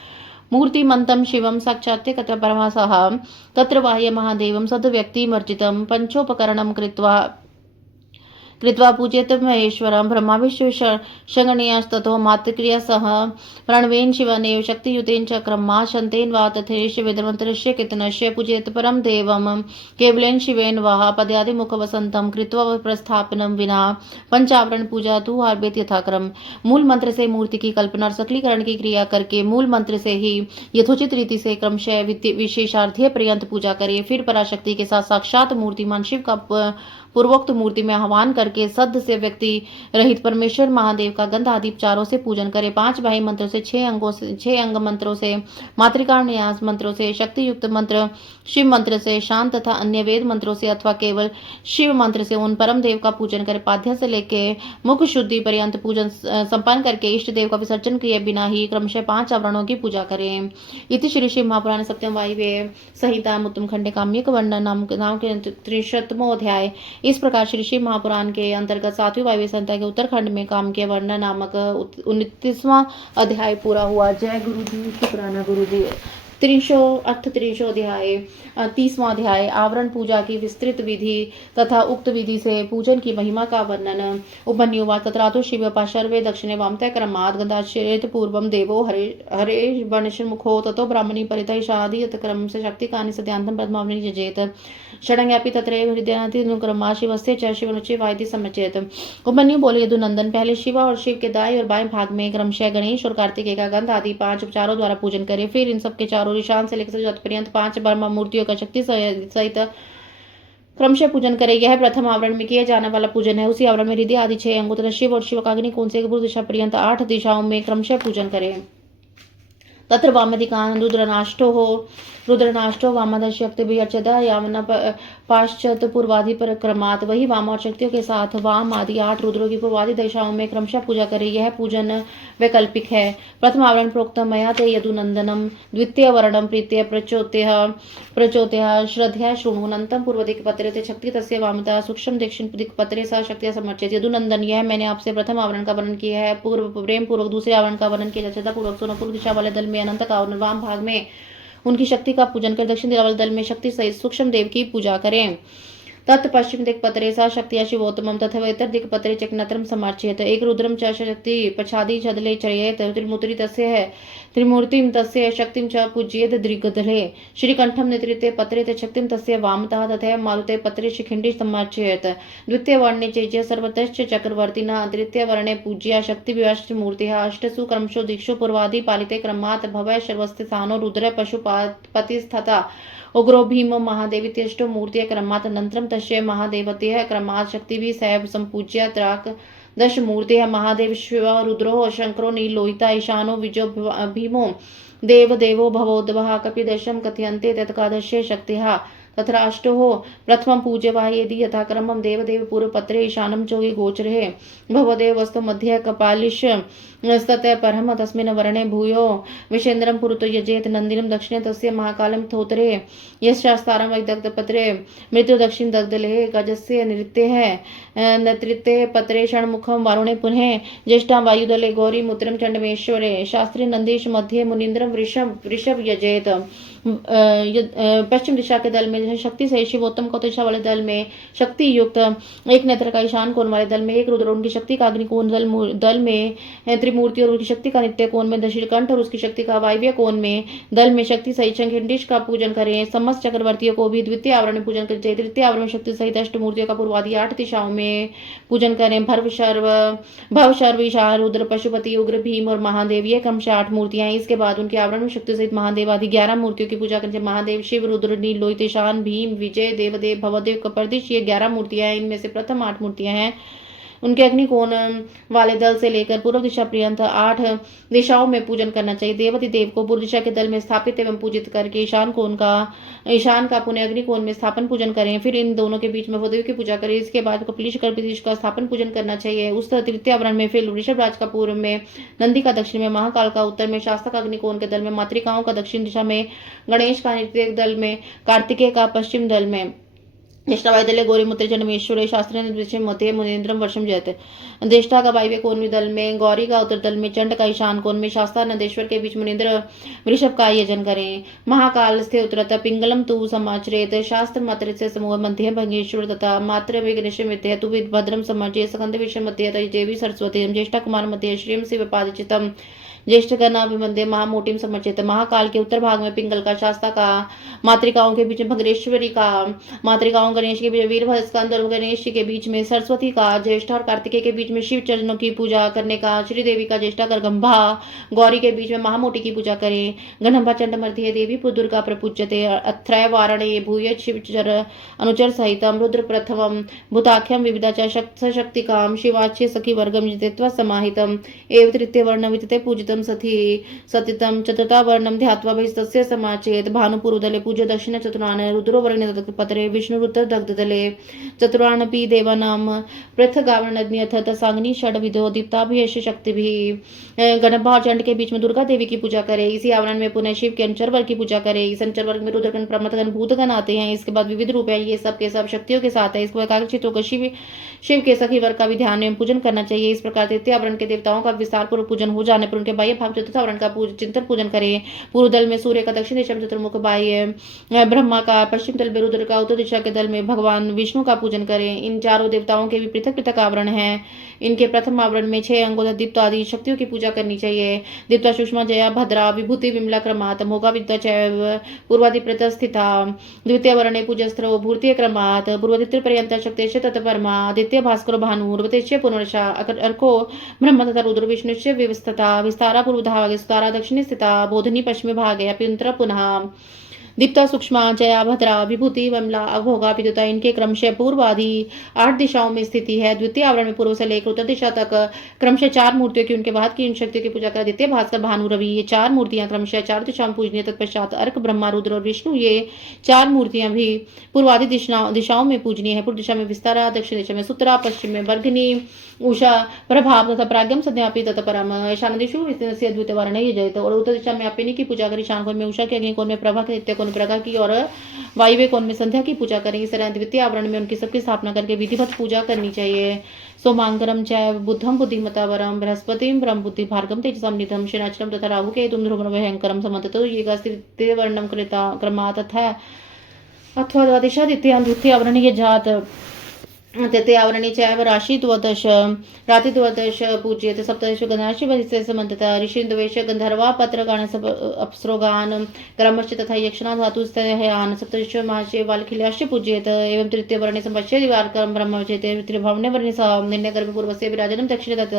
मूर्तिमंतम शिवम साक्षात्य कत्र परमहंसः तत्र बाह्य महादेवं सद्व्यक्तिमर्जितं पंचोपकरणं कृत्वा पूजयत महेश्वरं ब्रह्माविष्णु शंगणीयस्ततो मातृक्रिया सह प्रणवेन शिवनेव शक्तियुतेन चक्रम्मा शन्तेन वा तथैष वेदमन्त्रस्य कीर्तनस्य पूजयत परम देवं केवलेन शिवेन वा पद्यादिमुखवसन्तं कृत्वा प्रस्थापनं विना पंचावरण पूजा तु आरभेत यथाक्रम। मूल मंत्र से मूर्ति की कल्पना और सकलीकरण की क्रिया करके मूल मंत्र से ही यथोचित रीति से क्रमशः विशेषार्थीय पर्यंत पूजा करें। फिर पराशक्ति के साथ साक्षात मूर्तिमान शिव का पूर्वोक्त मूर्ति में आह्वान करके सद्य से व्यक्ति रहित परमेश्वर महादेव का गंध आदि उपचारों से पूजन करे। 5 बाह्य मंत्रों से 6 अंग मंत्रों से मातृका न्यास मंत्रों से शक्ति युक्त मंत्र शिव मंत्र से शांत तथा अन्य वेद मंत्रों से अथवा केवल शिव मंत्र से उन परम देव का पूजन करे। पाद्य से लेके मुख शुद्धि पर्यंत पूजन संपन्न करके इष्ट देव का विसर्जन किए बिना ही क्रमशः 5 आवरणों की पूजा करें। इति श्री शिव महापुराण सप्तम वायव्य संहिता उत्तम खंडे काम्यक वर्णन नाम के 63वां अध्याय। इस प्रकार श्री शिव महापुराण के अंतर्गत 7वीं वायव्य संहिता के उत्तरखंड में काम के वर्णन नामक 29वां अध्याय पूरा हुआ। जय गुरु जी, शुक्राना गुरु जी। 30 अध्याय 30वां अध्याय आवरण पूजा की विस्तृत विधि तथा उक्त विधि से पूजन की महिमा का वर्णन। उपन्युवाच तत्रातो शिव पाशर्वे दक्षिणे वामतः क्रमात् गन्धाश्चेत पूर्वं देवो हरे वंशमुखो ततो ब्राह्मणी परितः शादी क्रम से शक्तिकानि सत्यान्तं पद्मावनी जजेत षडंग्यापि तत्रैव हृदयानुक्रमा शिवस्य च शिवनुचे वायति समचेत। उपन्यु बोले यदुनंदन पहले शिव और शिव के दाएं और बाएं भाग में क्रमशः गणेश और कार्तिकेय का गंध आदि 5 उपचारों द्वारा पूजन करे। फिर इन सबके चारों ईशान से लेकर पर्यंत 5 ब्रह्म मूर्तियों का शक्ति सहित क्रमशः पूजन करे। यह प्रथम आवरण में किया जाने वाला पूजन है। उसी आवरण में हृदय आदि 6 अंगों तथा शिव और शिवकाग्नि कोण से पूर्व दिशा पर्यंत 8 दिशाओं में क्रमशः पूजन करे। तत्र वामदिकान रुद्रनाष्टो वामदशक्ति भी अर्चदा यामना पाश्चात पूर्वादि पर क्रमात्। वही वाम और शक्तियों के साथ वाम आदि 8 रुद्रों की पूर्वादि दिशाओं में क्रमशः पूजा करे। यह पूजन वैकल्पिक है। प्रथम आवरण प्रोक्त मया ते यदुनंदनम द्वितीय वर्णम प्रीत्य प्रचोत्य श्रद्धया शृणुनंतम पूर्व दिक्पत्रे ते शक्ति तस्य वामता सूक्ष्म दक्षिण दिक्पत्रे सा शक्तिया समर्चित। यदुनंदन, यह मैंने आपसे प्रथम आवरण का वर्णन किया है। पूर्व प्रेम पूर्वक दूसरे आवरण का वर्णन किया जाता पूर्वक सोनपुर दिशा वाले दल में अनंत का और वाम भाग में उनकी शक्ति का पूजन कर दक्षिण दिशा वाले दल में शक्ति सहित सूक्ष्म देव की पूजा करें। तत् पश्चिम दिक्पत्रे सा शक्तिया शिवोत्तमम तथा उत्तर दिक्पत्रे चक्नत्रम समर्चयेत। एक रुद्रम च शक्ति पछादि छदले चयेत त्रिमूर्ति तस्य है त्रिमूर्तिम तस्य शक्तिम च पूज्येत दृगदले श्रीकंठम नेतृत्वे पत्रे ते शक्तिम तस्य वामतः तथा मारुते पत्रे शिखिंडी समर्चयेत। द्वितीय वर्णे चेज्य सर्वतश्च चक्रवर्तिना तृतीय वर्णे पूज्या शक्ति विवश मूर्तिः अष्टसु क्रमशो दिक्षु पूर्वादि पालिते क्रमात् भवय सर्वस्ति स्थानो रुद्र पशुपतिस्तथा उग्रो भीम महादेवीत्यष्टो मूर्तिय क्रमात् अनन्तरं तस्य महादेवतेः क्रमात् शक्तिभिः सैव सम्पूज्य त्राक 10 मूर्तिः महादेव शिव रुद्रो शंकरो नीलोहिता ईशानो विजो भीमो देवदेवो भवोद्भवः कपिदशं कथयन्ते तत्कादस्य शक्तिः तथराष्टो प्रथमं पूज्यवा यदि यथाक्रमं देवदेव पूर्वपत्रे ईशानं चोगे गोचरे भवदेव वस्तु मध्ये कपालिश स्तते परम तस्मिन् वर्णे भूयो विषेन्द्रं पुरुतो यजेत नन्दिनं दक्षिणे तस्य महाकालं थोतरे यशास्तारं वैदग्धपत्रे मृत्यु दक्षिण दग्धले गजस्य नृत्ये पत्रे षण्मुखं वारुणे पुनः ज्येष्ठां वायुदले गौरी मूत्रं चण्डमेश्वरे शास्त्रे नंदीश मध्ये मुनीन्द्रं वृषभ यजेत पश्चिम दिशा के दल में शक्ति से शिवोत्तम को दिशा वाले दल में शक्ति युक्त एक नेत्र का ईशान कोण वाले दल में एक रुद्र उनकी शक्ति का अग्निकोण दल में त्रिमूर्ति और उनकी शक्ति का नित्य कोण में दशीलकंठ और उसकी शक्ति का वायव्य कोण में दल में शक्ति सहित शंखिंडिश का पूजन करें। समस्त चक्रवर्तियों को भी द्वितीय आवरण में पूजन करें। तृतीय आवरण में शक्ति सहित अष्टमूर्तियों का पूर्वादि 8 दिशाओं में पूजन करें। भव शर्व ईशान रुद्र पशुपति उग्र भीम और महादेव ये क्रमशः 8 मूर्तियां। इसके बाद उनके आवरण में शक्ति सहित महादेव आदि 11 मूर्तियों की पूजा करें। महादेव शिव रुद्र नील लोहित ईशान भीम विजय देवदेव भवदेव कपर्दिश ये 11 मूर्तियां हैं। इनमें से प्रथम 8 मूर्तियां हैं। उनके अग्निकोण वाले दल से लेकर पूर्व दिशा पर्यंत 8 दिशाओं में पूजन करना चाहिए। देवती देव को पूर्व दिशा के दल में स्थापित एवं पूजित करके ईशान का पुण्य अग्निकोण में स्थापन पूजन करें। फिर इन दोनों के बीच में भवदेव की पूजा करें। इसके बाद कपिलिश कल्पिश का स्थापन पूजन करना चाहिए। उस तृतीय आवरण में फिर वृषभ राज का पूर्व में, नंदी का दक्षिण में, महाकाल का उत्तर में, शास्ता का अग्निकोण के दल में, मातृकाओं का दक्षिण दिशा में, गणेश का नृत्य दल में, कार्तिकेय का पश्चिम दल में, ज्येष्ठावायुदले गौरीमुद्रे जन्मेश्वरे शास्त्रे मध्य मुनीन्द्रम वर्षम जयते। ज्येष्ठा का वायव्य कोण में दल में, गौरी का उत्तर दल में, चंड का ईशान कोण में, शास्ता नंदेश्वर के बीच मुनीन्द्र वृषभ का आयोजन करें। महाकाल स्थे उत्तरत पिंगलम तु समाचरेत शास्त्र मात्र से समूह मध्य भंगेश्वर तथा मात्र विघ्नेश मध्य तु भद्रम समाचे स्कंद विषय मध्य देवी सरस्वती ज्येष्ठा कुमार मध्य श्रीम शिव पादचितम ज्येष्ठ गणाभिमंदे महामोटिम समर्चित। महाकाल के उत्तर भाग में पिंगल का, शास्ता का, मातृकाओं के बीच में भद्रेश्वरी का, मातृकाओं गणेश के बीच में वीरभद्र स्कंद और गणेश जी के बीच में सरस्वती का, ज्येष्ठा और कार्तिकेय के बीच में शिव चरणों की पूजा करने का, श्रीदेवी का ज्येष्ठा गर्गंभा, गौरी के बीच में महामोटी की पूजा करें। गणंभा चंड मध्य देवी दुर्गा प्रपूज्यते अत्रय वारणे भूय शिवचर अनुचर सहितम रुद्र प्रथमम भूताख्यम विविधा शक्तिकाम शिवाच्य सखी वर्गम जितेत्व समाहितम एव तृतीय वर्ण वितते पूजितम सतितम चतुर्था वर्णम ध्यात्वा बहिस्तस्य समाचेत। भानुपूर्वदले पूज्य दक्षिण चतुरान रुद्रो वर्णे पतरे विष्णुरुद्र दग्धदले चतुरानपि देवानाम पृथगावरणज्ञ अथ सांगनी षड्विधो दीप्ताभियश शक्तिभिः। गणभा चंड के बीच में दुर्गा देवी की पूजा करें। इसी आवरण में पुनः शिव के अंचर वर्ग की पूजा करें। इस अंचर वर्ग में रुद्रगण, प्रमथगण, भूतगण आते हैं। इसके बाद विविध रूप है, ये सब के सब शक्तियों के साथ है। इसको एकाग्रचित होकर शिव के सखी वर्ग का भी ध्यान एवं पूजन करना चाहिए। इस प्रकार तृतीय आवरण के देवताओं का विस्तार पूर्वक पूजन हो जाने पर उनके बाह्य भाग चतुर्थ आवरण का चिंतन पूजन करें। पूर्व दल में सूर्य का, दक्षिण दिशा में चतुर्मुख बाह्य ब्रह्मा का, पश्चिम दल में रुद्र का, उत्तर दिशा के दल में भगवान विष्णु का पूजन करें। इन चारों देवताओं के भी पृथक पृथक आवरण हैं। इनके प्रथम आवरण में 6 अंगों दीप्त आदि शक्तियों की पूजा करनी चाहिए। दीप्ता सुषमा जया भद्रा विभूति विमला क्रमात् मोगा विद्या चैव पूर्वादि प्रतिष्ठिता। द्वितीय वर्णे पूजस्त्रो भूर्तीय क्रमात् पूर्वदित्य पर्यंत शक्तेश्च तत्परमा। द्वितीय भास्करो भानुर्वतेश्च पुनर्षा अर्को ब्रह्म तथा रुद्र विष्णुश्च विवस्थता। विस्तारा पूर्वभागे सुतारा दक्षिणे स्थिता। बोधनी पश्चिमे भागे अप्यंतर पुनः। दीप्ता सूक्ष्मा जया भद्रा विभूति वमला अघोगा विद्युता इनके क्रमशः पूर्व आदि 8 दिशाओं में स्थिति है। द्वितीय आवरण में पूर्व से लेकर उत्तर दिशा तक क्रमशः 4 मूर्तियों की, उनके बाद की इन शक्तियों की पूजा कर। द्वितीय भास्कर भानु रवि ये 4 मूर्तियां क्रमशः 4 दिशाओं में पूजनीय। तत्पश्चात अर्क ब्रह्मा रुद्र और विष्णु ये 4 मूर्तियां भी पूर्वादि दिशाओं में पूजनीय है। पूर्व दिशा में विस्तारा, दक्षिण दिशा में सुतरा, पश्चिम में वर्गनी उषा प्रभाव तथा प्राज्ञम संध्यापी तथा परम। ईशान दिशु से द्वितीय वर्ण ये जयत और उत्तर दिशा में अपिनी की पूजा करें। ईशान कोण में उषा के, अग्नि कोण में प्रभा के, नित्य कोण प्रगा की और वायव्य कोण में संध्या की पूजा करें। इस तरह द्वितीय आवरण में उनकी सबकी स्थापना करके विधिवत पूजा करनी चाहिए। सोमांगरम च बुद्धम बुद्धिमतावरम बृहस्पतिम ब्रह्म बुद्धि भार्गम तेजसम निधम शनाचलम तथा राहु के तुम ध्रुवम भयंकरम समन्वितो ये तृतीय वर्णम कृता क्रमात् अथवा द्वादशा द्वितीय आवरण ये जात। तृतीय आवरणी चैव राशि द्वादश राति द्वादश पूज्यते। सप्तदश गंधराशि वधिष्ठित समन्तता ऋषि द्वेष गंधर्वा पत्र गान अप्सरोगान क्रमश्च तथा यक्षणा धातु स्तयान। सप्तदश मासे वालखिल्याश्च पूज्येत। एवं तृतीय वर्णे संपश्य दिवाकरम ब्रह्मचेते। त्रिभावने वर्णे सह निम्न गर्भ पूर्वस्य विराजनम दक्षिण तत्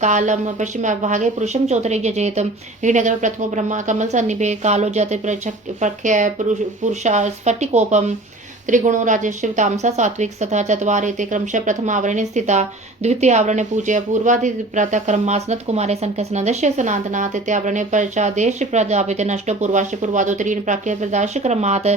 कालम पश्चिम भागे पुरुषम चौतरे यजेत। हिरण्यगर्भ प्रथमो ब्रह्मा कमल सन्निभे कालो जाते प्रख्य पुरुषा स्फटिकोपम त्रिगुणो राजस्य तामसा सात्विक तथा चत्वारे ते क्रमशः प्रथमावरणे स्थिता द्वितीयावरणे पूज्य पूर्वाधिप्रातः कर्मासनत कुमारे संख्यसनदस्य सनातना तृतीयावरणे पश्चादेश प्रजापित नष्टो पूर्वाश्च पूर्वादोत्तरीन प्राख्य प्रदाश क्रमात्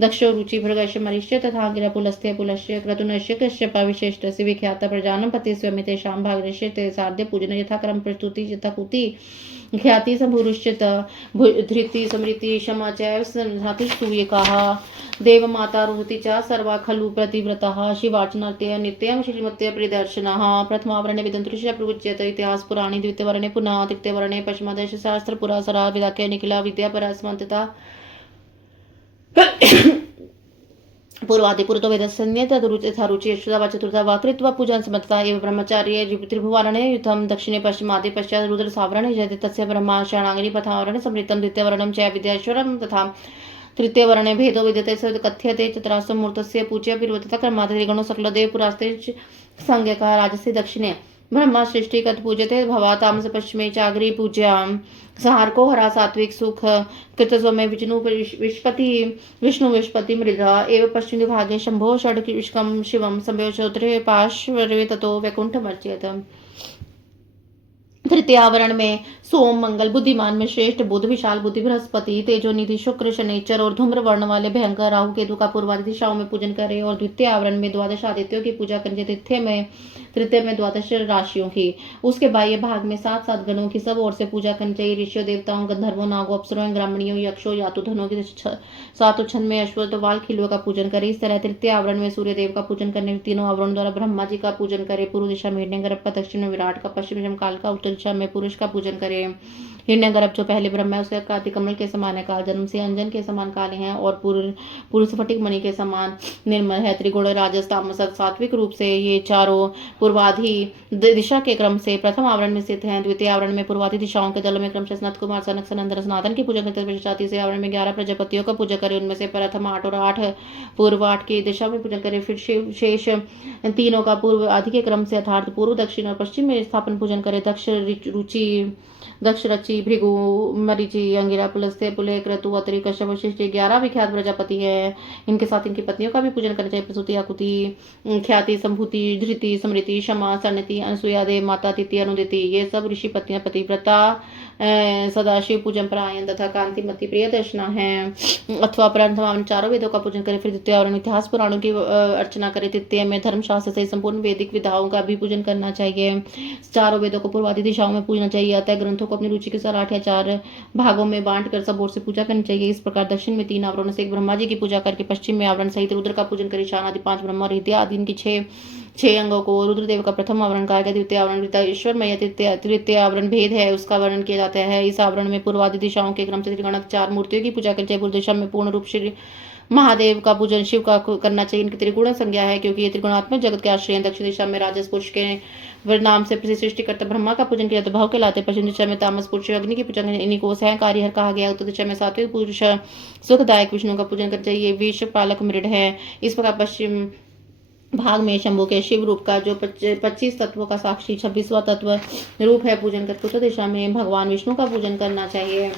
दक्षो रुचि भृगस्य मरिष्य तथा गिरा पुलस्त्य पुलस्य क्रतुनस्य कश्यप विशेषस्य विख्यात प्रजानं पति स्वमितेषां भागस्य ते साध्य पूजन यथाक्रम प्रस्तुति यथाकुति ख्याति संभुरुष्यत धृति स्मृति क्षमा चैव स्तूयकाः देवमाता रुहति च सर्वा खलु प्रतिव्रताः शिवार्चनार्थे नित्यं श्रीमत्य परिदर्शनाः प्रथमावरणे विदन्तुष्य प्रवृच्यते इतिहास पुराणे द्वितीयवरणे पुनः तृतीयवरणे पश्चिमदेश शास्त्र पुरासरा विदाख्य निखिला विद्या परस्मन्तता पूर्वादिपुरतो वेदसन्ये तदुरुचि यशोदा वा चतुर्था वा कृत्वा पूजन समर्थता एव ब्रह्मचार्ये त्रिभुवरणे युद्धं दक्षिणे पश्चिमादि पश्चात् रुद्र सावरणे जयते तस्य ब्रह्मा शरणाङ्गिनी प्रथमावरणे समृतं द्वितीयवरणं च विद्याश्वरं तथा तृतीयवरणे भेदो विद्यते स कथ्यते चतुरास्त्र मूर्तस्य पूज्य पिर्वतः कर्मात् त्रिगुणो सकलदेव पुरास्ते संज्ञकः राजस्य दक्षिणे ब्रह्मा सृष्टिकत पूजते भवा तामस पश्चिमे चाग्री पूज्याम सहारको हरा सात्विक सुख कृतस्वमे विष्णु विष्पति मृगा एव पश्चिम विभागे शंभो षड्विष्कम शिवम संयोजोत्रे पार्श्वे ततो वैकुंठमर्चयत तृतीयावरण में सोम मंगल बुद्धिमान में श्रेष्ठ बुध विशाल बुद्धि बृहस्पति तेजोनिधि शुक्र शनिचर और धूम्र वर्ण वाले भयंकर राहु केतु का पूर्वादि दिशाओं में पूजन करें और द्वितीय आवरण में द्वादश आदित्यों की पूजा करें तृतीय में द्वादश राशियों की उसके बाह्य भाग में 7 गणों की सब ओर से पूजा करनी चाहिए ऋषियों देवताओं गंधर्वों नागों अप्सरों ग्रामीणों यक्षों यातुधनों की 7 छंद में अश्वत्थ वाल खिलुओं का पूजन करें। इस तरह तृतीय आवरण में सूर्य देव का पूजन करने तीनों आवरण द्वारा ब्रह्मा जी का पूजन करें। पूर्व दिशा में हिरण्यगर्भ का, दक्षिण में विराट का, पश्चिम में काल का, उत्तर दिशा में पुरुष का पूजन करें। हिरण्यगर्भ जो पहले ब्रह्मा है उसका कांति कमल के समान है, काल जन्म से अंजन के समान काले हैं और पुरुष फटिक मणि के समान निर्मल है। त्रिगुण राजस तामस सात्विक रूप से ये चारों पूर्वाधि दिशा के क्रम से प्रथम आवरण में स्थित हैं। द्वितीय आवरण में पूर्वाधि दिशाओं के दलों में क्रमशः सनत कुमार सनक सनंदन सनातन की पूजा करते हैं। तीसरे आवरण में 11 प्रजापतियों का पूजा करें, उनमें से प्रथम 8 और 8 पूर्व 8 की दिशा में पूजन करें। फिर शेष तीनों का पूर्व आदि के क्रम से अर्थात पूर्व दक्षिण और पश्चिम में स्थापन पूजन करें। दक्ष रचि भृगु मरीचि अंगिरा पुलस्त्य पुले क्रतु अतरी कश्यप वशिष्ठ 11 विख्यात प्रजापति है। इनके साथ इनकी पत्नियों का भी पूजन करना चाहिए। प्रसूति आकुति ख्याति संभूति धृति स्मृति क्षमा सन्नति अनसुया देव माता तिथि अनुदिति ये सब ऋषि पत्नियां पतिव्रता सदाशिव पूजन परायण तथा कांतिमती प्रिय दर्शना है। अथवा प्रथम चारों वेदों का पूजन करें, फिर द्वितीय आवरण इतिहास पुराणों की अर्चना करें। तृतीय में धर्मशास्त्र से संपूर्ण वैदिक विधाओं का भी पूजन करना चाहिए। चारों वेदों को पूर्वादि दिशाओं में पूजना चाहिए। अतः ग्रंथों को अपनी रुचि के साथ 8 या 4 भागों में बांटकर सब ओर से पूजा करनी चाहिए। इस प्रकार दक्षिण में 3 आवरणों से एक ब्रह्मा जी की पूजा करके पश्चिम में आवरण सहित रुद्र का पूजन करें। शान आदि 5 ब्रह्मा और हृदय आदि इनकी 6 अंगों को रुद्रदेव का प्रथम आवरण कहा गया। द्वितीय आवरण ईश्वरमय तृतीय आवरण भेद है उसका वर्णन किया जाता है। इस आवरण में पूर्वादि दिशाओं के क्रम से त्रिगणक 4 मूर्तियों की पूजा करनी चाहिए। पूर्व दिशा में पूर्ण रूप श्री महादेव का पूजन शिव का करना चाहिए। इनकी त्रिगुण संज्ञा है क्योंकि ये त्रिगुणात्मक जगत के आश्रय हैं। दक्षिण दिशा में राजस पुरुष के नाम से सृष्टि करता ब्रह्मा का पूजन किया तो भाव कहलाते। पश्चिम दिशा में तामस पुरुष अग्नि की पूजा इन्हीं को सहकारी हर कहा गया। उत्तर दिशा में सात्विक पुरुष सुखदायक विष्णु का पूजन करना चाहिए। विश्व पालक मृड है। इस प्रकार पश्चिम भाग में शंभु के शिव रूप का जो 25 तत्वों का साक्षी 26वां तत्व रूप है पूजन करके उत्तर दिशा में भगवान विष्णु का पूजन करना चाहिए।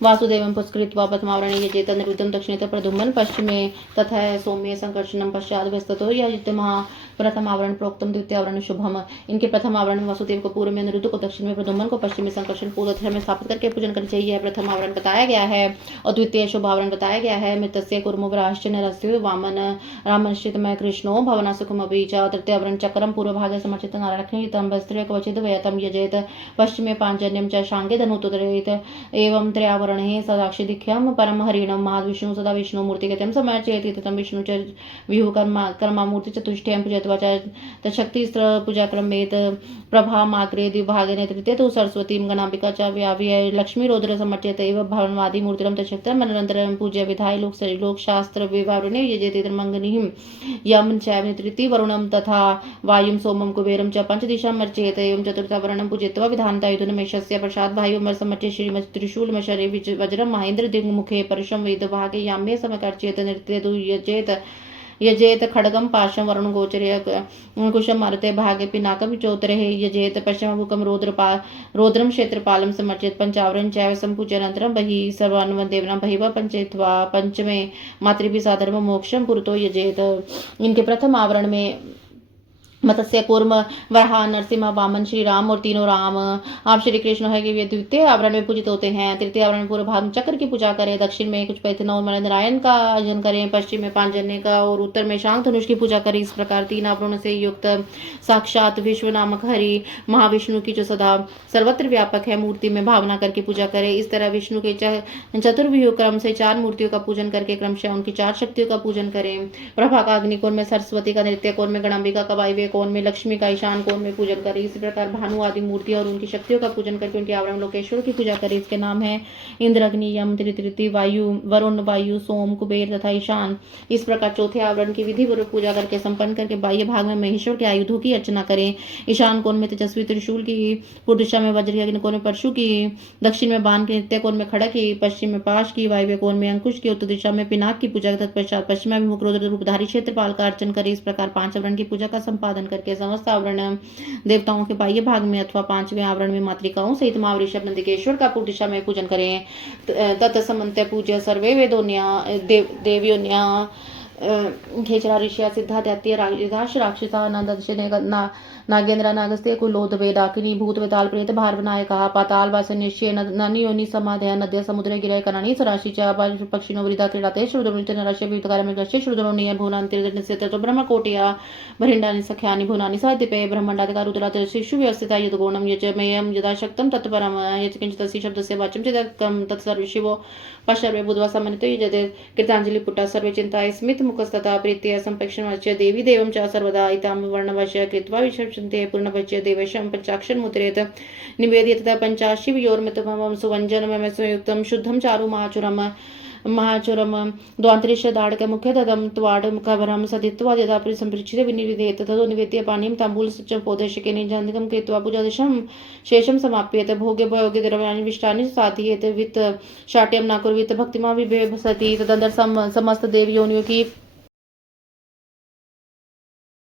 वासुदेवं पुष्कृत्वा प्रथमावरणे यजेत निरुद्धं दक्षिणेतर प्रद्युम्न पश्चिमे तथा सौम्य संकर्षणं पश्चात् व्यस्ततो यजितमः प्रथम आवरण प्रोक्तम द्वितीय आवरण शुभम। इनके प्रथम आवरण में वासुदेव को पूर्व में अनिरुद्ध को, दक्षिण में प्रद्युम्न को, पश्चिम में संकर्षण पूर्व दिशा में स्थापित करके पूजन करनी चाहिए। प्रथम आवरण बताया गया है और द्वितीय शुभ आवरण बताया गया है। मृतस्य कुर्मो वराश्च नरस्य वामन रामश्चितमय कृष्णो भवना सुखमभि च। तृतीय आवरण चक्रम पूर्व भागे समर्चित नारायणं वस्त्रे कवचित वयतम यजेत पश्चिमे पांचजन्यं च शांगे धनुतोदरेत एवं त्रयावरणे सदाक्षिदिख्यम परम हरिणम महाविष्णु सदा विष्णु मूर्तिगतं समर्चयति ततं विष्णु च विहु कर्मामूर्ति चतुष्टयं पूजयति शक्ति पूजा क्रमेत प्रभा मात्रे द्विभागे तृतीय तो सरस्वती गणाम्बिका च व्याव्य लक्ष्मी रोद्र समर्चयत एव भवनवादी मूर्तिरं तक्षत्रं मनरंतरं पूज्य विधाय लोक शास्त्र विवरणे यजेति मंगनिहिं यम चैव तृतीय वरुणं तथा वायुं सोमं कुबेरं च पंचदिशां मर्चयत एवं चतुर्थवरणं पूजयित्वा विधानतायुधनमेषस्य प्रसाद भायुं समर्च्य श्रीमत् त्रिशूलमशरे वज्रं महेन्द्र दिग्मुखे परशं वेदभागे याम्ये समकर्चयत नृत्य यजेत यजेत खड्गम पाशम वरुण गोचर्य कुशम मरते भागे पिनाकम चोतरे यजेत पश्चिममुखम रौद्रम क्षेत्रपालम समर्चित पंचावरण चैव संपूजनंतरम बहि सर्वान्व देवना बहिवा पंचेत्वा पंचमे मातृभि साधर्म मोक्षम पुरतो यजेत। इनके प्रथम आवरण में मत्स्य कूर्म वराह नरसिम्हा वामन श्री राम और तीनों राम आप श्री कृष्ण है कि वे द्वितीय आवरण में पूजित होते हैं। तृतीय आवरण में पूर्व भाग में चक्र की पूजा करें, दक्षिण में कुछ पैथनों में नारायण का आयोजन करें, पश्चिम में पांचजन्य का और उत्तर में शांत धनुष की पूजा करें। इस प्रकार तीन आवरणों से युक्त साक्षात विश्व नामक हरि महाविष्णु की जो सदा सर्वत्र व्यापक है मूर्ति में भावना करके पूजा करें। इस तरह विष्णु के चतुर्व्यूह क्रम से 4 मूर्तियों का पूजन करके क्रमशः उनकी 4 शक्तियों का पूजन करें। प्रभा का अग्निकोण में, सरस्वती का नृत्य कोण में, गणाम्बिका का वायव्य कोण में, लक्ष्मी का ईशान कोण में पूजन करें। इसी प्रकार भानु आदि मूर्तियों और उनकी शक्तियों का पूजन करके उनके आवरण लोकेश्वर की पूजा करें। इसके नाम है इंद्र, अग्नि, यम, त्रिति, वायु, वरुण, वायु, सोम, कुबेर तथा ईशान। इस प्रकार चौथे आवरण की विधि पूर्वक पूजा करके संपन्न करके बाह्य भाग में महेश्वर के आयुधों की अर्चना करें। ईशान कोण में तेजस्वी त्रिशूल की, पूर्व दिशा में वज्र, अग्नि कोण में परशु की, दक्षिण में बाण की, नृत्य कोण में खड़ग की, पश्चिम में पाश की, वायव्य कोण में अंकुश की, उत्तर दिशा में पिनाक की पूजा तत्पश्चात पश्चिमाभिमुख रुद्र रूपधारी क्षेत्रपाल का अर्चन करें। इस प्रकार 5 आवरण की पूजा का संपादन करके समस्त आवरण देवताओं के बाह्य भाग में अथवा 5वें आवरण में मातृकाओं सहित महावृषभ नंदिकेश्वर का पूर्व दिशा में पूजन करें। तत्समन्त्य पूज्य सर्वे वेदोन्या देव्योन्या खेचरा ऋषिया सिद्धा दैत्य राक्षसा नंद नागेंद्र नागस्त्य कुलोद वेदाकिनी भूत वेताल प्रेत भार नायका पाताल वासन्यश्य ननी योनि समाधया नद्य समुद्र गिरय कनानी सराशि च पक्षिणो वृदा क्रीडाते श्रुदरुनित नरस्य विविधकार में गश्य श्रुदरुनिय भुवनांतिर्निस्य ततो ब्रह्म कोटिया भरिंडानि सख्यानि भुवनानि साधिपे ब्रह्मांडाधिकार रुद्रात शिशु व्यवस्थिता यद्गुणं यजमेयं यदा शक्तं तत्परम यत्किंचित् तस्य शब्दस्य वाच्यं चिदकं तत्सर्व शिवो पश्चर्वे बुधवा समन्वितो यजते कृतांजलि पुट्टा सर्वे चिंताय स्मित मुखस्तथा प्रीत्य संपेक्षणवश्य देवी देवं च सर्वदा इतां वर्णवश्य कृत्वा विशंते पूर्णवश्य देवशं पंचाक्षर मुद्रेत निवेदित पंचाशिवयोर्मितमं सुवंजनमं संयुक्तं शुद्धं चारु महाचुरम द्वांतरिश दाड़क मुख्य ददम त्वाड़ मुखभरम सदित्वा यदा संपृच्छित विनिवेदेत ततो निवेद्य पानीम तांबूल सच्चम पोदशके निजंधकम कृत्वा पूजादशम शेषम समाप्येत भोगे भोगे द्रव्याणि विष्टानि साधयेत वित्त शाट्यम नाकुर्वित भक्तिमा विभेसति तदंतर समस्त देव योनियों की